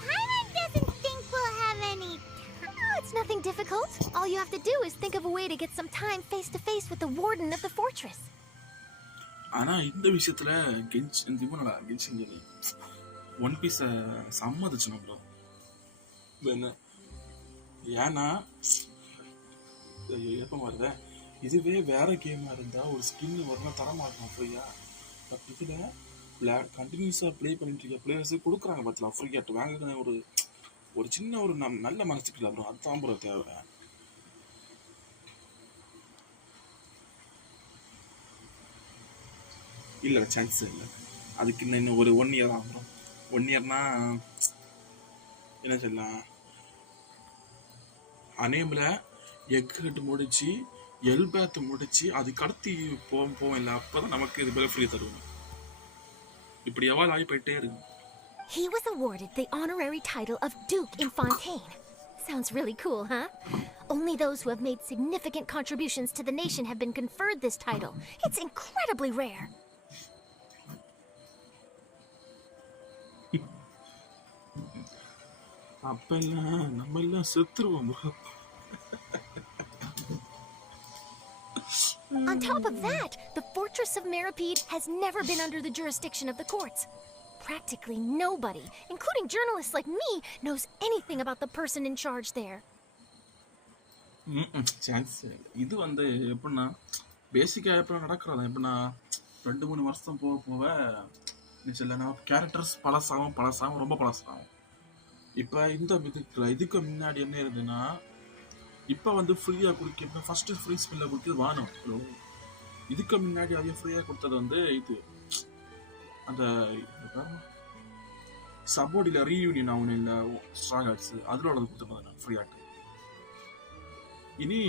Paimon doesn't think we'll have any... Oh, it's nothing difficult. All you have to do is think of a way to get some time face-to-face with the warden of the fortress. ஆனா இந்த விஷயத்துல Genshin one பீஸ சம்மதிச்சணும் ப்ரோ. என்ன ஏன்னா எப்ப வருத, இதுவே வேற கேமா இருந்தா ஒரு ஸ்கின் வரணும் தரமாட்டோம் ஃப்ரீயா. பட் இதுல கண்டினியூஸா ப்ளே பண்ணிட்டு இருக்க பிளேயர்ஸ் கொடுக்குறாங்க பார்த்தலாம் ஃப்ரீயா வாங்க. ஒரு சின்ன ஒரு நல்ல மனசுக்கு இல்லை ப்ரோ, அதுதான் ப்ரோ தேவை. இல்லை சான்ஸ் இல்லை, அதுக்கு இன்னும் ஒரு 1 இயர் தான் ப்ரோ. 1 இயர்னா என்ன சொல்லலாம், அனேமில் எக் ஹெட் முடிச்சு எல்பேத் முடிச்சு அதுக்கு அடுத்து போவோம் இல்லை, அப்போதான் நமக்கு இது பேர் ஃப்ரீ தருவோம். இப்படி எவ்வளோ ஆகி போயிட்டே இருக்கு. He was awarded the honorary title of Duke in Fontaine. Sounds really cool, huh? Only those who have made significant contributions to the nation have been conferred this title. It's incredibly rare. அப்பெல்லாம் நம்ம எல்லாம் செத்துருவோம் bro. On top of that, the Fortress of Meripede has never been under the jurisdiction of the courts. Practically nobody, including journalists like me, knows anything about the person in charge there. Chance இது வந்து எப்படின்னா பேசிக்காக எப்படி நடக்கிறதா எப்படின்னா 2-3 வருஷம் போக போக இல்லைன்னா கேரக்டர்ஸ் பழசாகும் ரொம்ப பழசாகும். இப்போ இந்த இதுக்கு முன்னாடி என்ன இருந்ததுன்னா இப்போ வந்து ஃப்ரீயாக குடிக்க ஃபர்ஸ்ட் ஃப்ரீ ஸ்பின்ல குடிக்கிறது வானம். இதுக்கு முன்னாடி அவங்க ஃப்ரீயாக கொடுத்தது வந்து இது அந்த சப்போர்டில் ரீயூனியன் ஆகணும் இல்லை ஸ்ட்ராங் ஆர்ட்ஸ் அதில் உள்ளது கொடுத்துருந்தாங்க ஃப்ரீயாட்டு. இனி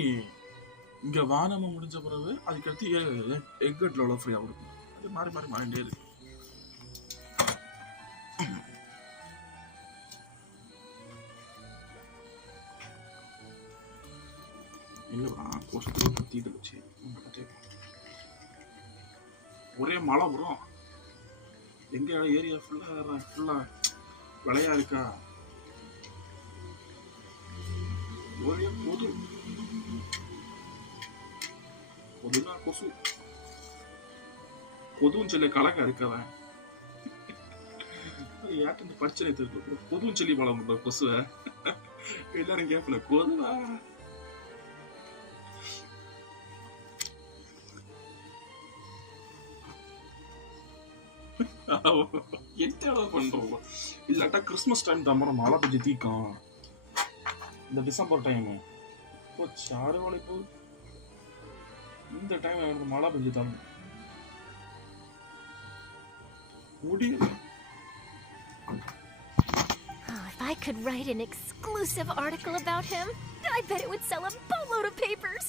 இங்கே வானமாக முடிஞ்ச பிறகு அதுக்கடுத்து எக்கட்டில் உள்ள ஃப்ரீயாக கொடுக்கும். அது மாறி மாறிட்டே இருக்கு. இல்லைவா கொசத்துல பற்றிட்டு வச்சு ஒரே மழை வரும். எங்க ஏரியா ஃபுல்லா விளையா இருக்கா ஒரே கொதுனா கொதுன்னு சொல்லி கலக்க இருக்கவன் ஏட்டு பிரச்சனை தெரிஞ்சு கொதுன்னு சொல்லி பழம் கொசுவ எல்லாரும் கேட்கல கொதுவா என்ன பண்றோம். இல்லாட்டா கிறிஸ்மஸ் டைம் தான் மழை பெஞ்சு தீக்கும். இந்த டிசம்பர் டைம் சாறு வாழை போகுது. இந்த டைம் மழை பெஞ்சு தான் முடியல. If I could write an exclusive article about him, I bet it would sell a boatload of papers.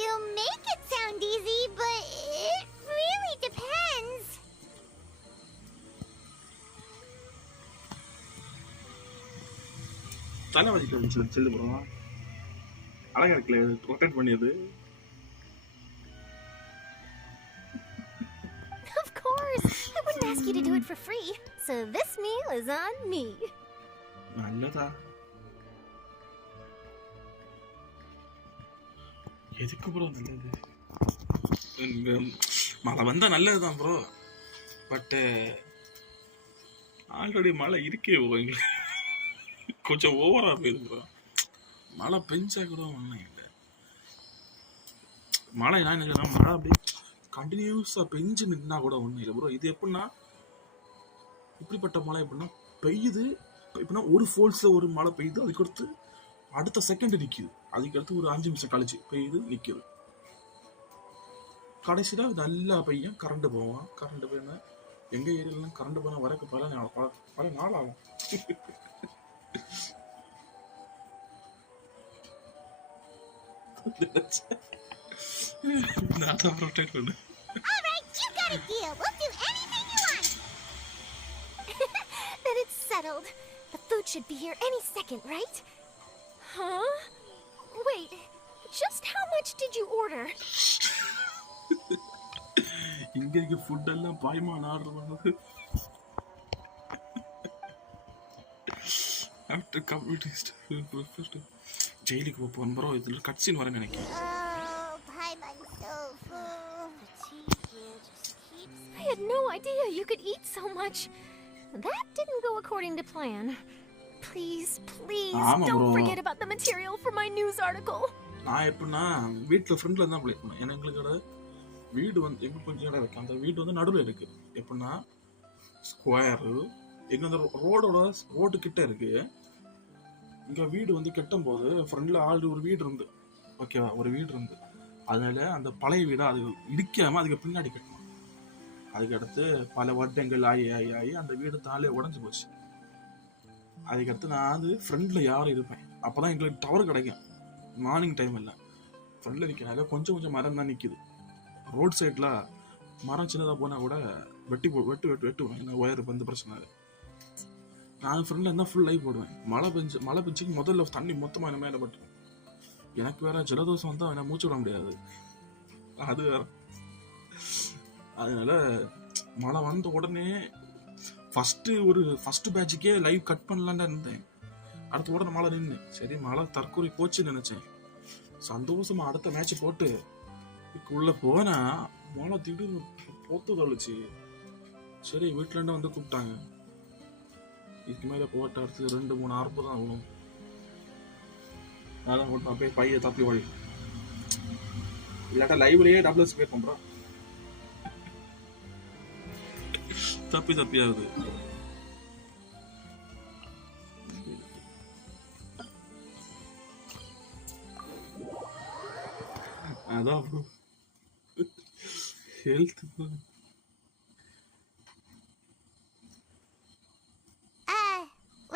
You make it sound easy, but it really depends. தலைவலி செல்லு ப்ரோ அழகா இருக்குல்ல ரொட்டேட் பண்ணியது. Of course, I wouldn't ask you to do it for free. So this meal is on me. நல்லதா எதுக்கு ப்ரோ நல்லது? மழை வந்தா நல்லதுதான் ப்ரோ. பட்டு ஆல்ரெடி மழை இருக்கே எங்களுக்கு கொஞ்சம் ஓவரா போயிது ப்ரோ. மழை பெஞ்சா கூட ஒன்றும் இல்லை. மழை நான் நினைக்கிறேன் மழை அப்படியே கண்டினியூஸா பெஞ்சு நின்னா கூட ஒன்றும் இல்லை ப்ரோ. இது எப்படின்னா இப்படிப்பட்ட மழை எப்படின்னா பெய்யுது எப்படின்னா ஒரு ஃபோல்ஸ்ல ஒரு மழை பெய்யுது அதுக்கடுத்து அடுத்த செகண்ட் நிற்கிது. அதுக்கடுத்து ஒரு 5 நிமிஷம் கழிச்சு பெய்யுது நிற்கிது. கடைசியில் நல்லா பையன் கரண்ட் போவான். கரண்ட் போயினா எங்க ஏரியாலாம் கரண்ட் போனால் வரக்கு பல நாள் ஆகும். Alright, you got a deal. We'll do anything you want. Then it's settled. The food should be here any second, right? Huh? Wait, just how much did you order? இங்க ஃபுட் எல்லாம் பாய்மான் ஆர்டர் பண்ணது. After completing ஜெயிலுக்கு போப்போம் ப்ரோ. இதுல cut scene வர நினைக்கிறேன். I had no idea you could eat so much. That didn't go according to plan. Please, don't forget about the material for my news article. நான் எப்படின்னா வீட்டில் ஃப்ரெண்டில் தான் ப்ளே பண்ணேன். ஏன்னா எங்களுக்கோட வீடு வந்து எங்களுக்கு கொஞ்சம் இடம் இருக்குது. அந்த வீடு வந்து நடுவில் இருக்குது. எப்படின்னா ஸ்கொயரு எங்கள் அந்த ரோடு கிட்ட இருக்குது. இங்கே வீடு வந்து கெட்டும் போது ஃப்ரெண்டில் ஒரு வீடு இருந்து ஓகேவா ஒரு வீடு இருந்து அதனால அந்த பழைய வீடை அது இடிக்காமல் அதுக்கு பின்னாடி கட்டணும். அதுக்கடுத்து பல வருடங்கள் ஆகி அந்த வீடு தாலே உடஞ்சி போச்சு. அதுக்கடுத்து நான் அது ஃப்ரெண்டில் யாரும் இருப்பேன். அப்போ தான் எங்களுக்கு டவர் கிடைக்கும். மார்னிங் டைம் இல்லை ஃப்ரெண்டில் நிற்கிறாங்க. கொஞ்சம் மரம் தான் நிற்கிது. ரோட் சைடில் மரம் சின்னதாக போனால் கூட வெட்டுவேன். ஏன்னா ஒயர் வந்து பிரச்சனை இல்லை. நான் ஃப்ரெண்டில் இருந்தால் ஃபுல் லைவ் போடுவேன். மழை பெஞ்சுக்கு முதல்ல தண்ணி மொத்தமாக என்ன மேலே பட்டுரும். எனக்கு வேற ஜலதோஷம் வந்தால் என்ன மூச்சு விட முடியாது. அது வேற. அதனால மழை வந்த உடனே ஃபர்ஸ்ட் பேட்சுக்கே லைவ் கட் பண்ணலான்னு இருந்தேன். அடுத்த உடனே மழை நின்று சரி மழை தற்கொலை போச்சுன்னு நினைச்சேன். சந்தோஷமா அடுத்த மேட்ச் போட்டு உள்ள போனா மழை திடீர்னு போத்து தொலைச்சு. சரி வீட்டுல இருந்து வந்து கூப்பிட்டாங்க. இதுக்கு மேல போட்ட அடுத்து 2-3 ஆர்ப்பு தான் ஆகணும். அதான் போட்டு அப்படியே பைய தப்பி வழி இல்லாட்டா லைவ்லயே டபுள் ஸ்பே பண்றோம். தப்பி ஆகுது. அதான் health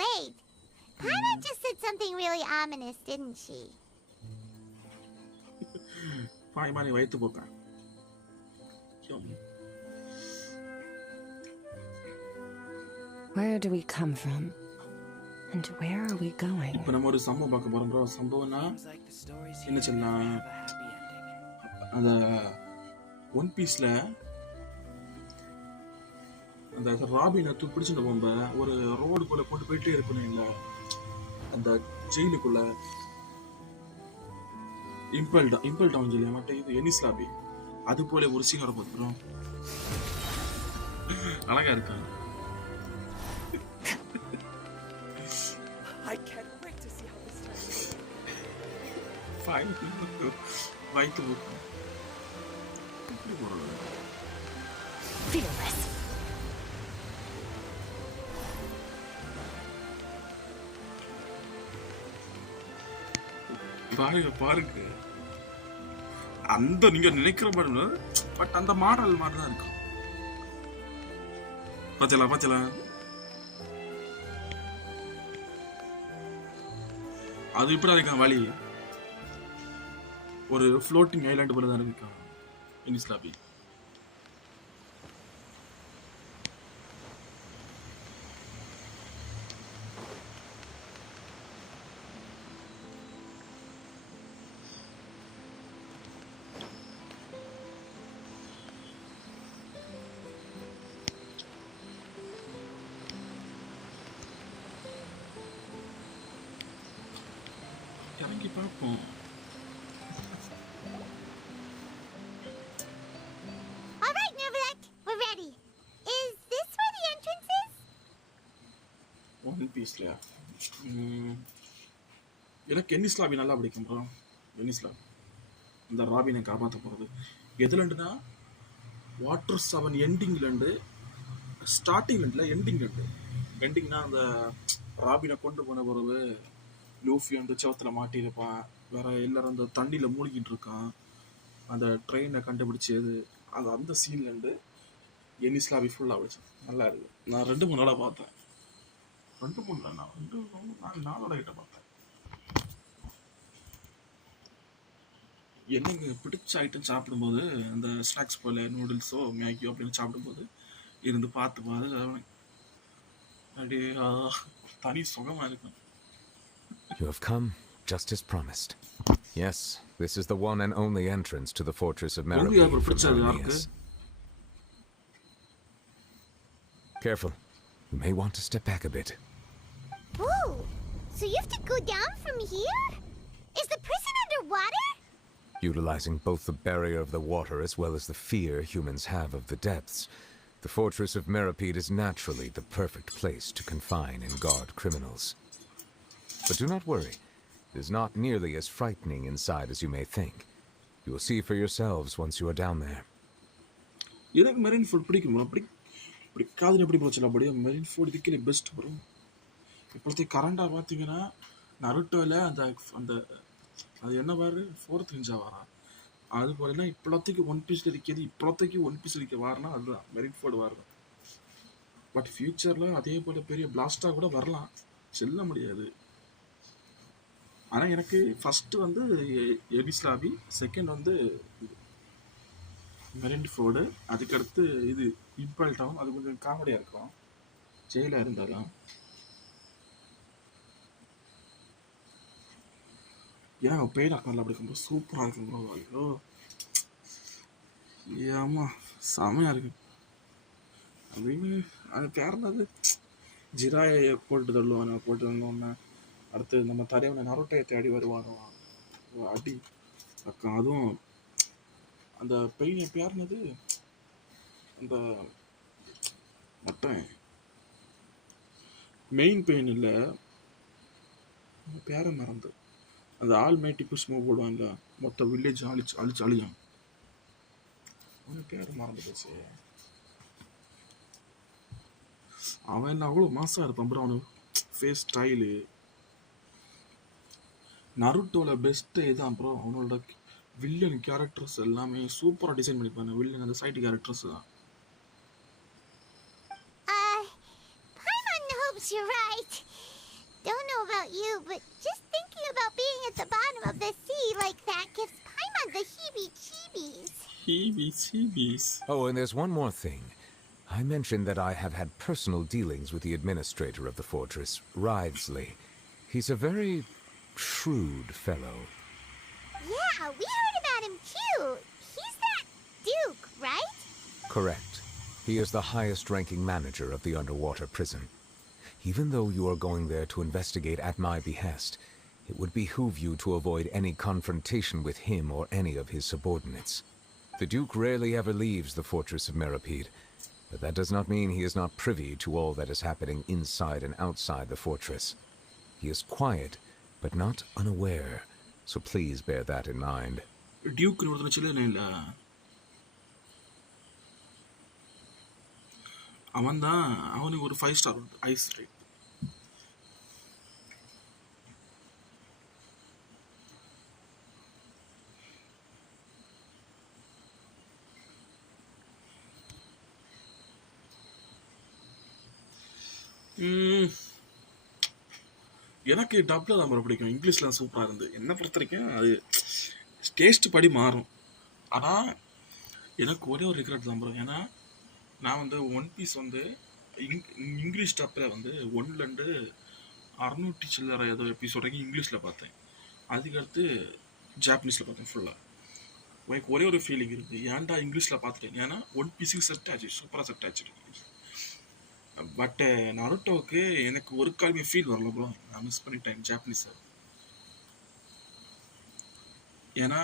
Wait. Paimon just said something really ominous, didn't she? பாய்மானி வயிற்று போக்கா. Where do we come from? And where are we going? இப்போ நம்ம ஒரு சம்பவம் பார்க்க போறோம் ப்ரோ. சம்பவம்னா என்ன சொல்லலாம், அந்த ஒன் பீஸ்ல அந்த ராபினை பிடிச்சிட்டு போகும்ப ஒரு ரோடுக்குள்ள போட்டு போயிட்டே இருக்கணும்ல, அந்த ஜெயிலுக்குள்ள இம்பல் டவுன் ஜெயில மட்டும் இது எனிஸ்லாபி அது போல ஒரு சீன் வர பார்த்துக்கிறோம். அழகா இருக்காங்க. வயிற்று போக்கும் பாருங்க. அந்த நீங்க நினைக்கிற மாதிரி பட் அந்த மாடல் மாதிரிதான் இருக்கும். பாச்சலா அது இப்படி இருக்கான். வழி ஒரு ஃப்ளோட்டிங் ஐலாண்ட் போல தான் இருக்கான் இனிஸ்லாபி. இறங்கி பார்ப்போம். All right, Neverland, we're ready. Is this where the entrance is? One பீஸ்ல எனக்கு எனிஸ்லாபி நல்லா பிடிக்கும் ப்ரோ. எனிஸ்லாபி இந்த ராபினை காப்பாற்ற போகிறது எதுலண்டுனா வாட்டர் 7 எண்டிங்லேருந்து ஸ்டார்டிங்ல எண்டிங்னா அந்த ராபினை கொண்டு போன பிறகு லூஃபி அந்த சவத்தில் மாட்டியிருப்பான். வேற எல்லாரும் அந்த தண்ணியில் மூழ்கிட்டு இருக்கான். அந்த ட்ரெயினை கண்டுபிடிச்சது அந்த சீன்லேருந்து எனிஸ்லாபி ஃபுல்லாக வச்சு நல்லா இருக்கு. நான் 2-3 நாளாக பார்த்தேன். 2-3 நாளோட கிட்ட பார்த்தேன். என்னங்க பிடிச்ச ஐட்டம் சாப்பிடும்போது அந்த ஸ்நாக்ஸ் போல நூடுல்ஸோ மேகியோ அப்படின்னு சாப்பிடும்போது இருந்து பார்த்து அப்படியே தனி சுகமாக இருக்கும். You have come just as promised. Yes, this is the one and only entrance to the fortress of Meripede. Careful. You may want to step back a bit. Ooh, so you have to go down from here? Is the prison underwater? Utilizing both the barrier of the water as well as the fear humans have of the depths, the fortress of Meripede is naturally the perfect place to confine and guard criminals. But do not worry. It is not nearly as frightening inside as you may think. You will see for yourselves once you are down there. எனக்கு marine food பிடிக்கும். அப்படி காதுல எப்படி போச்சு அப்படியே marine food இதுக்கு best bro. இப்போதைக்கு கரண்டாக பார்த்தீங்கன்னா நருட்டோவில் அந்த அது என்ன வாரு 4th ninja வாரா அது போலனா இப்போதைக்கு ஒன் பீஸில் இருக்கிறது. இப்போதைக்கு ஒன் பீஸ் இருக்க வாரனா அதுதான் மெரின் ஃபுட் வாரம். பட் ஃபியூச்சரில் அதே போல் பெரிய பிளாஸ்டாக கூட வரலாம், செல்ல முடியாது. ஆனால் எனக்கு ஃபஸ்ட்டு வந்து எனிஸ்லாபி, செகண்ட் வந்து மெரின் ஃபோர்டு, அதுக்கடுத்து இது இம்பல் டவுன். அது கொஞ்சம் காமெடியாக இருக்கும் ஜெயிலாக இருந்தாலும். ஏன்னா பெயின் அக்கௌண்ட்டில் அப்படி இருக்கும்போது சூப்பராக இருக்கும் ப்ரோ. ஐயோ ஏம்மா செமையாக இருக்கு. அப்படின்னு அது பேர் என்னது, ஜிராயை போட்டு தள்ளுவானு போட்டு தள்ளுவோன்னு. அடுத்து நம்ம தரையவனை நரோட்டையை தேடி வருவானோ அடி அக்கா. அதுவும் அந்த பெயின் பேர் என்னது, அந்த மட்டன் மெயின் பெயின் இல்லை, பேரை மறந்து அந்த ஆல் மேட்டி புஷ்மா போடுவாங்க மொத்த வில்லேஜ் அழிச்சு அழியும். அவன் பேரை மறந்து போச்சு. அவன் என்ன அவ்வளோ மாசாக இருப்பான் ப்ரோ. அவனு ஃபேஸ் ஸ்டைலு நருட்டோவில் பெஸ்ட்டு இதான் ப்ரோ. அவனோட வில்லன் கேரக்டர்ஸ் எல்லாமே சூப்பராக டிசைன் பண்ணிப்பாங்க. வில்லன் அந்த சைடு கேரக்டர்ஸ் தான். Paimon hopes you're right. Don't know about you, but just thinking about being at the bottom of the sea like that gives Paimon the heebie-jeebies. Heebie-jeebies. Oh, and there's one more thing. I mentioned that I have had personal dealings with the administrator of the fortress, Rivesley. He's a very shrewd fellow. Yeah, we heard about him too. He's that Duke, right? Correct. He is the highest-ranking manager of the underwater prison. Even though you are going there to investigate at my behest, it would behoove you to avoid any confrontation with him or any of his subordinates. The Duke rarely ever leaves the fortress of Meripede, but that does not mean he is not privy to all that is happening inside and outside the fortress. He is quiet, but not unaware, so please bear that in mind. Duke ஒருத்தர் சில்லுன்னு இல்லை, அவன் தான். அவனுக்கு ஒரு 5 star ice rate. எனக்கு டப்பில் தான் ரொம்ப பிடிக்கும். இங்கிலீஷில் சூப்பராக இருந்து என்ன பொறுத்த வரைக்கும் அது டேஸ்ட் படி மாறும். ஆனால் எனக்கு ஒரே ஒரு ரிக்ரெட் தான் ப்ரோ. ஏன்னா நான் வந்து ஒன் பீஸ் வந்து இங்கிலீஷ் டப்பில் வந்து 1லேருந்து 600 சில்லற ஏதோ எபிசோட் வரைக்கும் இங்கிலீஷில் பார்த்தேன். அதுக்கடுத்து ஜாப்பனீஸில் பார்த்தேன் ஃபுல்லாக. எனக்கு ஒரே ஒரு ஃபீலிங் இருக்குது, ஏன்டா இங்கிலீஷில் பார்த்துட்டேன். ஏன்னா ஒன் பீஸுக்கு செட் ஆச்சு, சூப்பராக செட் ஆச்சு. பட்டு நருட்டோவுக்கு எனக்கு ஒரு காலமே ஃபீல் வரல ப்ரோ. நான் மிஸ் பண்ணிட்டேன் ஜாப்பனீஸை. ஏன்னா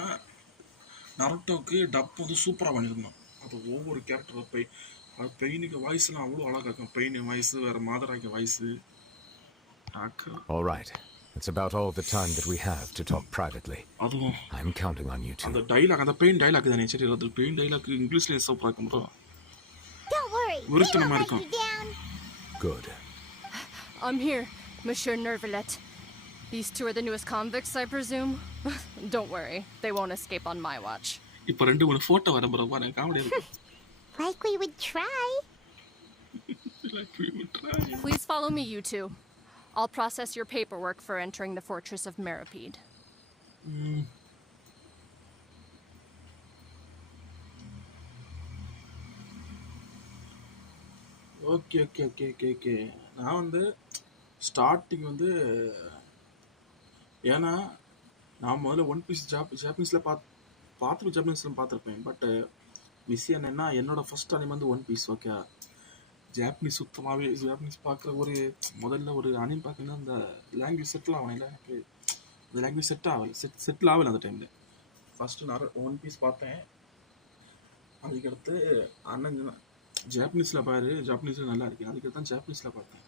நருட்டோவுக்கு டப் வந்து சூப்பராக பண்ணியிருந்தான். அது ஒவ்வொரு கேரக்டர் பெயினுக்கு வாய்ஸ்லாம் அவ்வளோ அழகாக இருக்கும். பெயின் வாய்ஸ் வேறு, மாதராக்கு voice. All right. It's about all the time that we have to talk privately. அதுவும் I'm counting on you too. அந்த டைலாக், அந்த பெயின் டைலாக் தானே. சரி, அது பெயின் டைலாக் இங்கிலீஷ்லேயே சூப்பராக இருக்கும் ப்ரோ. Don't worry, we விருத்தனமாக won't let இருக்கும். you down. Good. I'm here, Monsieur Nervalet. These two are the newest convicts, I presume? Don't worry, they won't escape on my watch. இப்போ 2-3 ஃபோட்டோ வர ப்ரோ, பாருங்க காமெடியாக இருக்கும். Like we would try. Like we would try. Please follow me, you two. I'll process your paperwork for entering the Fortress of Meripede. Okay okay okay okay okay. நான் வந்து ஸ்டார்டிங் வந்து, ஏன்னா நான் முதல்ல ஒன் பீஸ் ஜாப்பனீஸில் ஜாப்பனீஸில் பார்த்துருப்பேன். பட்டு விஷயம் என்னென்னா, என்னோடய ஃபஸ்ட் அனிமே வந்து ஒன் பீஸ். ஓகே, ஜாப்பனீஸ் சுத்தமாகவே ஜாப்பனீஸ் பார்க்குற ஒரு முதல்ல ஒரு அனிமே பார்க்கணுன்னா அந்த லாங்குவேஜ் செட்டில் ஆகணும். இல்லை, எனக்கு அந்த லாங்குவேஜ் செட்டில் ஆகலை அந்த டைமில். ஃபஸ்ட்டு நான் ஒன் பீஸ் பார்த்தேன். அதுக்கடுத்து அண்ணன் ஜாப்பனீஸில் பாரு, ஜாப்பனீஸில் நல்லா இருக்கு. அதுக்கடுத்து தான் ஜாப்பனீஸில் பார்த்தேன்.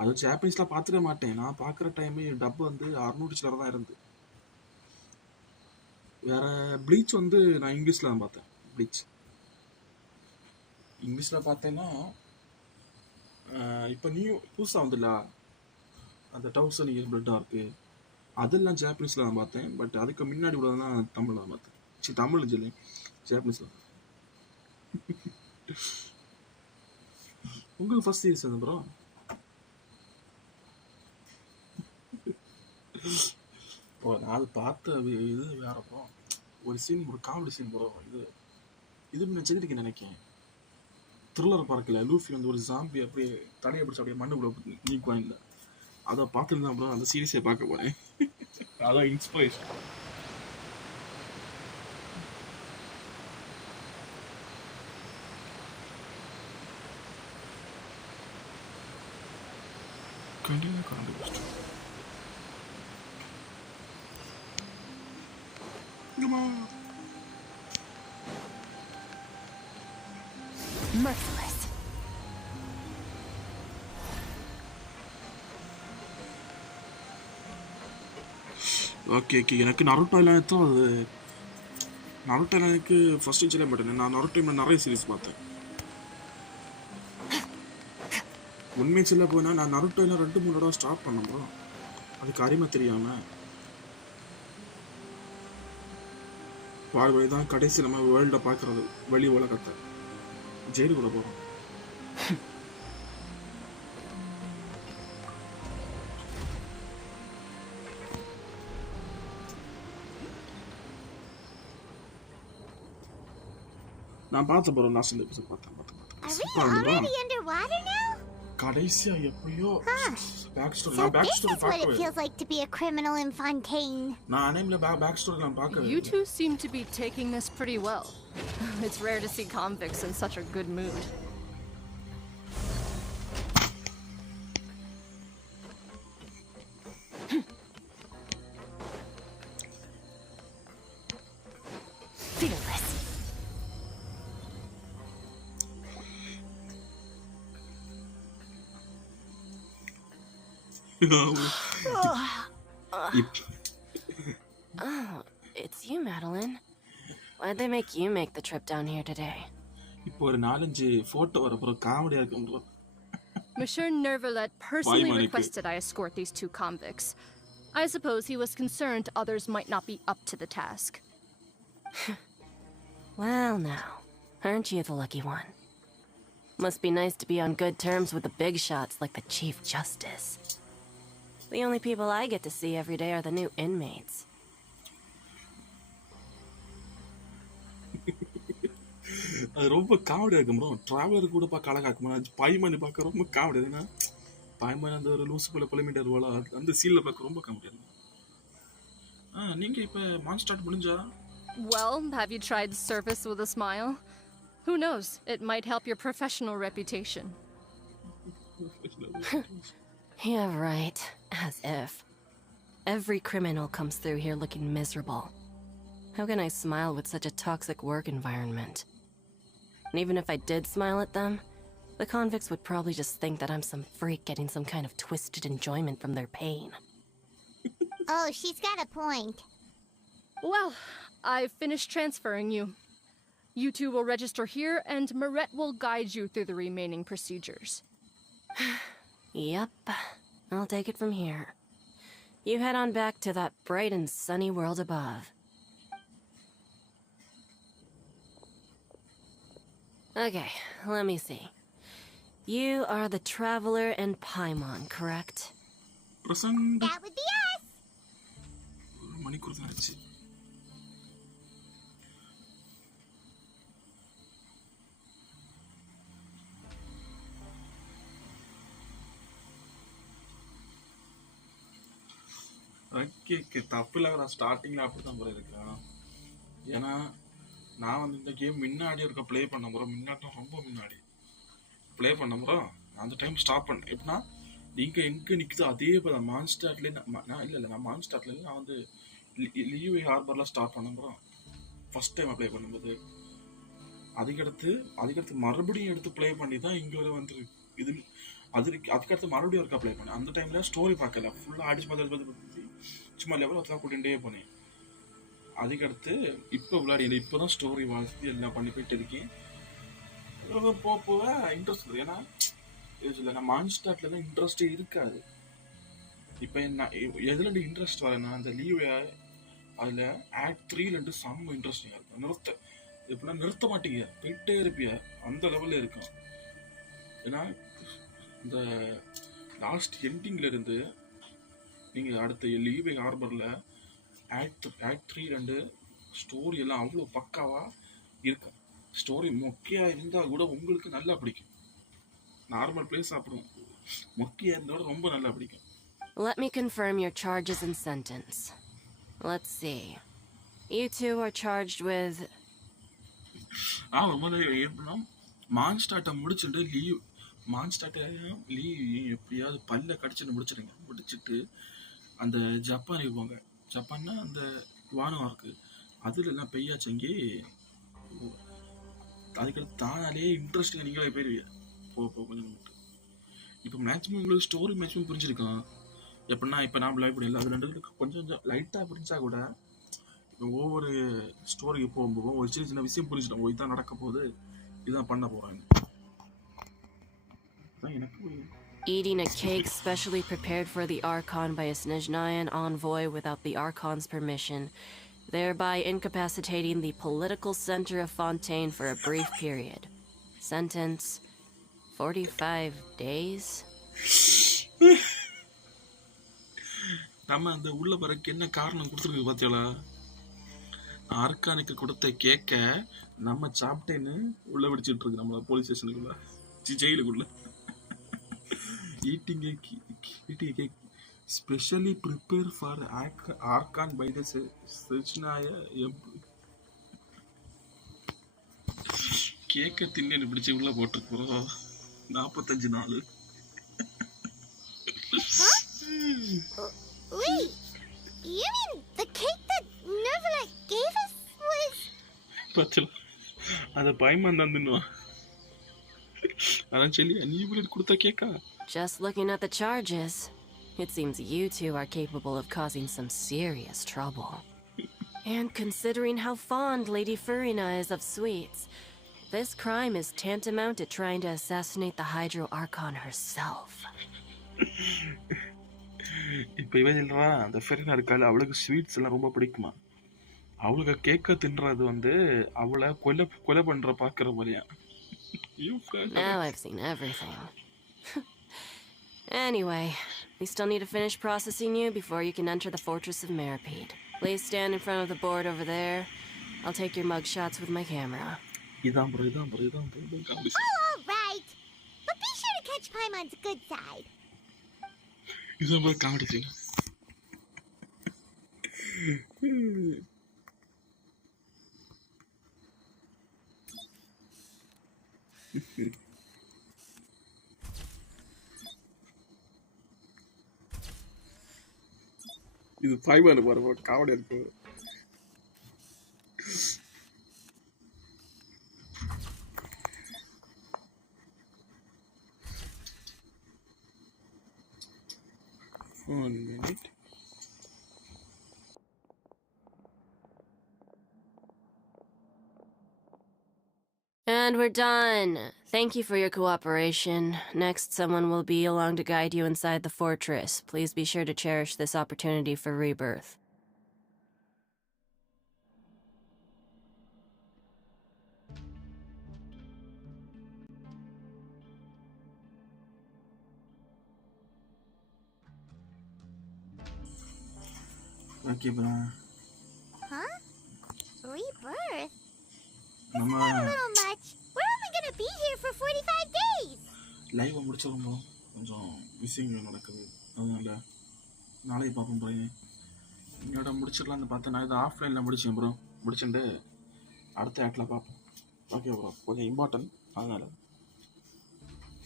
அது ஜாப்பனீஸில் பார்த்துக்க மாட்டேன். நான் பார்க்குற டைமு டப் வந்து 600 சில்லற தான் இருந்து. வேறு ப்ளீச் வந்து நான் இங்கிலீஷில் தான் பார்த்தேன். ப்ளீச் இங்கிலீஷில் பார்த்தேன்னா, இப்போ புதுசாக வந்துடல அந்த 1000 இயர் பிளட்டாக இருக்குது, அதெல்லாம் ஜாப்பனீஸில் தான் பார்த்தேன். பட் அதுக்கு முன்னாடி கூட தான் தமிழில் தான் பார்த்தேன். சரி, தமிழ் சொல்லி ஜாப்பனீஸில். உங்களுக்கு ஃபர்ஸ்ட் சீரிஸ் எது ப்ரோ? ஓ, நான் அது பார்த்த இது வேற ப்ரோ. ஒரு சீன், ஒரு காமெடி சீன் ப்ரோ. இது நான் செஞ்சுருக்கேன் நினைக்கிறேன். த்ரில்லர் பார்க்கல, லூஃபி வந்து ஒரு ஜாம்பி அப்படியே தலையை பிடிச்சி அப்படியே மண்ணுக்குள்ள நீக்குவாங்க. அதை பார்த்துட்டு தான் ப்ரோ அந்த சீரீஸை பார்க்க போகிறேன். அதான் இன்ஸ்பிரேஷன். கண்டிப்பாக கண்டுபிடிச்சிட்டோம். Merciless. ஓகே ஓகே, எனக்கு நருட்டோலாம் தான் அது. நருட்டோலாம் எனக்கு ஃபர்ஸ்ட் சொல்ல மாட்டேன். நான் நருட்டோவில் நிறைய சீரிஸ் பார்த்தேன். உண்மை சொல்ல போனால் நான் நருட்டோவில் 2-3 தடவை ஸ்டார்ட் பண்ணேன் ப்ரோ. அதுக்கு அருமை தெரியாமல் வாழ்வழி தான் கடைசி நம்ம வேர்ல்டை பார்க்குறது. வெளி உலகத்தை ஜெயிலுக்குள்ள போகிறோம். நான் பார்த்த போகிறோம். லாஸ்ட் எபிசோட் பார்த்தேன். கடைசியா எப்படியோ பேக் ஸ்டோரி. நான் பேக் ஸ்டோரி பார்க்கவே. It feels like to be a criminal in Fontaine. நான் அனேம்ல பேக் ஸ்டோரி நான் பார்க்கவே. You two seem to be taking this pretty well. It's rare to see convicts in such a good mood. Fearless. Oh, it's you, Madeline. Why'd they make you make the trip down here today? இப்போ ஒரு 4-5 போட்டோ வர அப்புறம் காமெடியா இருக்கும் bro. Monsieur Nervalet personally requested I escort these two convicts. I suppose he was concerned others might not be up to the task. Well, now, aren't you the lucky one? Must be nice to be on good terms with the big shots like the Chief Justice. The only people I get to see every day are the new inmates. அது ரொம்ப காமெடியா இருக்கும் bro. Traveller கூட பார்க்க அழகாக்குமா. பாய்மணி பார்க்க ரொம்ப காமெடி. ஏன்னா பாய்மணி அந்த ஒரு லூசு போல புலமிட்டர் போல அந்த சீன்ல பார்க்க ரொம்ப காமெடியா இருக்கும். நீங்க இப்ப மான் ஸ்டார்ட் முடிஞ்சா? Well, have you tried service with a smile? Who knows? It might help your professional reputation. Yeah, right. As if. Every criminal comes through here looking miserable. How can I smile with such a toxic work environment? And even if I did smile at them, the convicts would probably just think that I'm some freak getting some kind of twisted enjoyment from their pain. Oh, she's got a point. Well, I've finished transferring you. You two will register here, and Marette will guide you through the remaining procedures. Yep. I'll take it from here. You head on back to that bright and sunny world above. Okay, let me see. You are the Traveler and Paimon, correct? That would be us! Okay, தப்பு இல்லை. நான் ஸ்டார்டிங்கில் அப்படி தான் போல இருக்கேன். ஏன்னா நான் வந்து இந்த கேம் முன்னாடி இருக்க ப்ளே பண்ண போகிறோம். முன்னாடி ரொம்ப முன்னாடி ப்ளே பண்ண போகிறோம். அந்த டைம் ஸ்டாப் பண்ணேன். எப்படின்னா நீங்கள் எங்கே நிற்குதோ அதே போல் மான்ஸ்டார்ட்லேயே நான் இல்லை நான் மான்ஸ்டார்ட்லேயே நான் வந்து லியூவே ஹார்பரில் ஸ்டார்ட் பண்ண போகிறோம். ஃபஸ்ட் டைம் ப்ளே பண்ணும்போது அதுக்கடுத்து மறுபடியும் எடுத்து ப்ளே பண்ணி தான் இங்கே வரை வந்து இது அதுக்கடுத்து மறுபடியும் ஒருக்கா ப்ளே பண்ணேன். அந்த டைமில் ஸ்டோரி பார்க்கல. ஃபுல்லாக அடிச்சு பார்த்து சும்மா லெவல் அதெல்லாம் கூட்டிகிட்டே போனேன். அதுக்கடுத்து இப்போ விளையாடி இப்போ தான் ஸ்டோரி வாழ்த்து எல்லாம் பண்ணி போயிட்டு இருக்கேன். போக இன்ட்ரெஸ்ட் இருக்குது. ஏன்னா இதில் நான் மான்ஸ்டார்ட்ல தான் இன்ட்ரெஸ்டே இருக்காது. இப்போ என்ன எதுல இன்ட்ரெஸ்ட் வரேன்னா அந்த லீவை அதில் ஆக்ட் 3 செம்ம இன்ட்ரெஸ்டிங்காக இருக்கும். எப்படின்னா நிறுத்த மாட்டீங்க, போயிட்டே இருப்பிய அந்த லெவலில் இருக்கும். ஏன்னா இந்த லாஸ்ட் எண்டிங்ல இருந்து நீங்கள் அடுத்த லீவை ஹார்பரில் ஆக்ட் 3 ஸ்டோரி எல்லாம் அவ்வளோ பக்காவாக இருக்கும். ஸ்டோரி மொக்கையாக இருந்தால் கூட உங்களுக்கு நல்லா பிடிக்கும். நார்மல் பிளேஸ் சாப்பிடுவோம், மொக்கையாக இருந்தால் ரொம்ப நல்லா பிடிக்கும். Let me confirm your charges and sentence. Let's see. You two are charged with... எப்படின்னா மான்ஸ்டார்ட்டை முடிச்சுட்டு லீவ் எப்படியாவது பல்ல கடிச்சுட்டு முடிச்சுட்டு அந்த ஜப்பானுக்கு போங்க. ஜப்பான்னா அந்த வானம் இருக்குது, அதில் எல்லாம் பெய்யாச்சங்கி அதுக்கடுத்து தானாலே இன்ட்ரெஸ்டிங்காக நீங்களே போயிருவீங்க. கொஞ்சம் இப்போ மேக்ஸிமம் உங்களுக்கு ஸ்டோரி மேக்ஸிமம் புரிஞ்சிருக்கான். எப்படின்னா இப்போ நான் லைவ் பண்ணல, அது ரெண்டு கொஞ்சம் லைட்டாக புரிஞ்சா கூட ஒவ்வொரு ஸ்டோரிக்கு போகும்போது ஒரு சின்ன விஷயம் புரிஞ்சிட்டோம். இதுதான் நடக்க போகுது, இதுதான் பண்ண போகிறாங்க. Eating a cake specially prepared for the Archon by a Snezhnayan envoy without the Archon's permission, thereby incapacitating the political center of Fontaine for a brief period. Sentence, 45 days? நம்ம அந்த உள்ள வரக்கு என்ன காரணம் கொடுத்துருக்கு பார்த்தீங்களா? ஆர்கானுக்கு கொடுத்த கேக்க நம்ம சாப்பிட்டேன்னு உள்ள விடிச்சிட்டு இருக்கு நம்மள போலீஸ் ஸ்டேஷனுக்குள்ள, ஜெயிலுக்குள்ள. eating a cake specially prepared for Archon by the Snezhnayan. கேக்க தின்னு பிடிச்சி உள்ள போட்டுருக்கோம் 45 நாள். Wait, you mean the cake that Nervala gave us was... பச்சல அத பயமா தந்துனோ. அதான் சொல்லி நீ இவளே கொடுத்த கேக்கா? Just looking at the charges, it seems you two are capable of causing some serious trouble. And considering how fond Lady Furina is of sweets, this crime is tantamount to trying to assassinate the Hydro Archon herself. இப்போ இவ சொல்றா அந்த ஃபெரினா இருக்கால, அவளுக்கு ஸ்வீட்ஸ் எல்லாம் ரொம்ப பிடிக்குமா. அவளுக்கு கேக்க தின்றது அவளை கொலை பண்ற பாக்குற போலியா. Now I've seen everything. Anyway, we still need to finish processing you before you can enter the Fortress of Meripede. Please stand in front of the board over there. I'll take your mug shots with my camera. இதான் bro. all right. But be sure to catch Paimon's good side. இதான் bro comedy scene. இது ஃபைபர் பாருங்க, காமெடி இருக்கு. One minute. And we're done. Thank you for your cooperation. Next, someone will be along to guide you inside the fortress. Please be sure to cherish this opportunity for rebirth. Okay, bro. Huh? Rebirth? நம்ம Not a little much. We're only gonna be here for 45 days. Live முடிச்சிருந்தோம், கொஞ்சம் விஷயங்கள் நடக்குது, அதனால நாளைக்கு பார்ப்போம் ப்ரோ. என்னோட முடிச்சிடலான்னு பார்த்தேன். நான் இதை ஆஃப்லைனில் முடிச்சேன் ப்ரோ. முடிச்சுட்டு அடுத்த ஆட்டில் பார்ப்போம். ஓகே ப்ரோ, கொஞ்சம் இம்பார்ட்டன்ட், அதனால்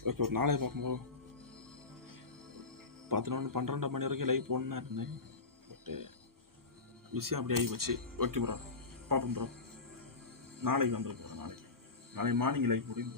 ஓகே ஒரு நாளைக்கு பார்ப்போம் ப்ரோ. 11-12 மணி வரைக்கும் லைவ் போடணுன்னு இருந்தேன், பட்டு விஷயம் அப்படி ஆகி போச்சு. ஓகே ப்ரோ, பார்ப்போம் ப்ரோ. நாளைக்கு வந்துடும் ப்ரோ. நாளைக்கு மார்னிங் லைவ் முடியும்.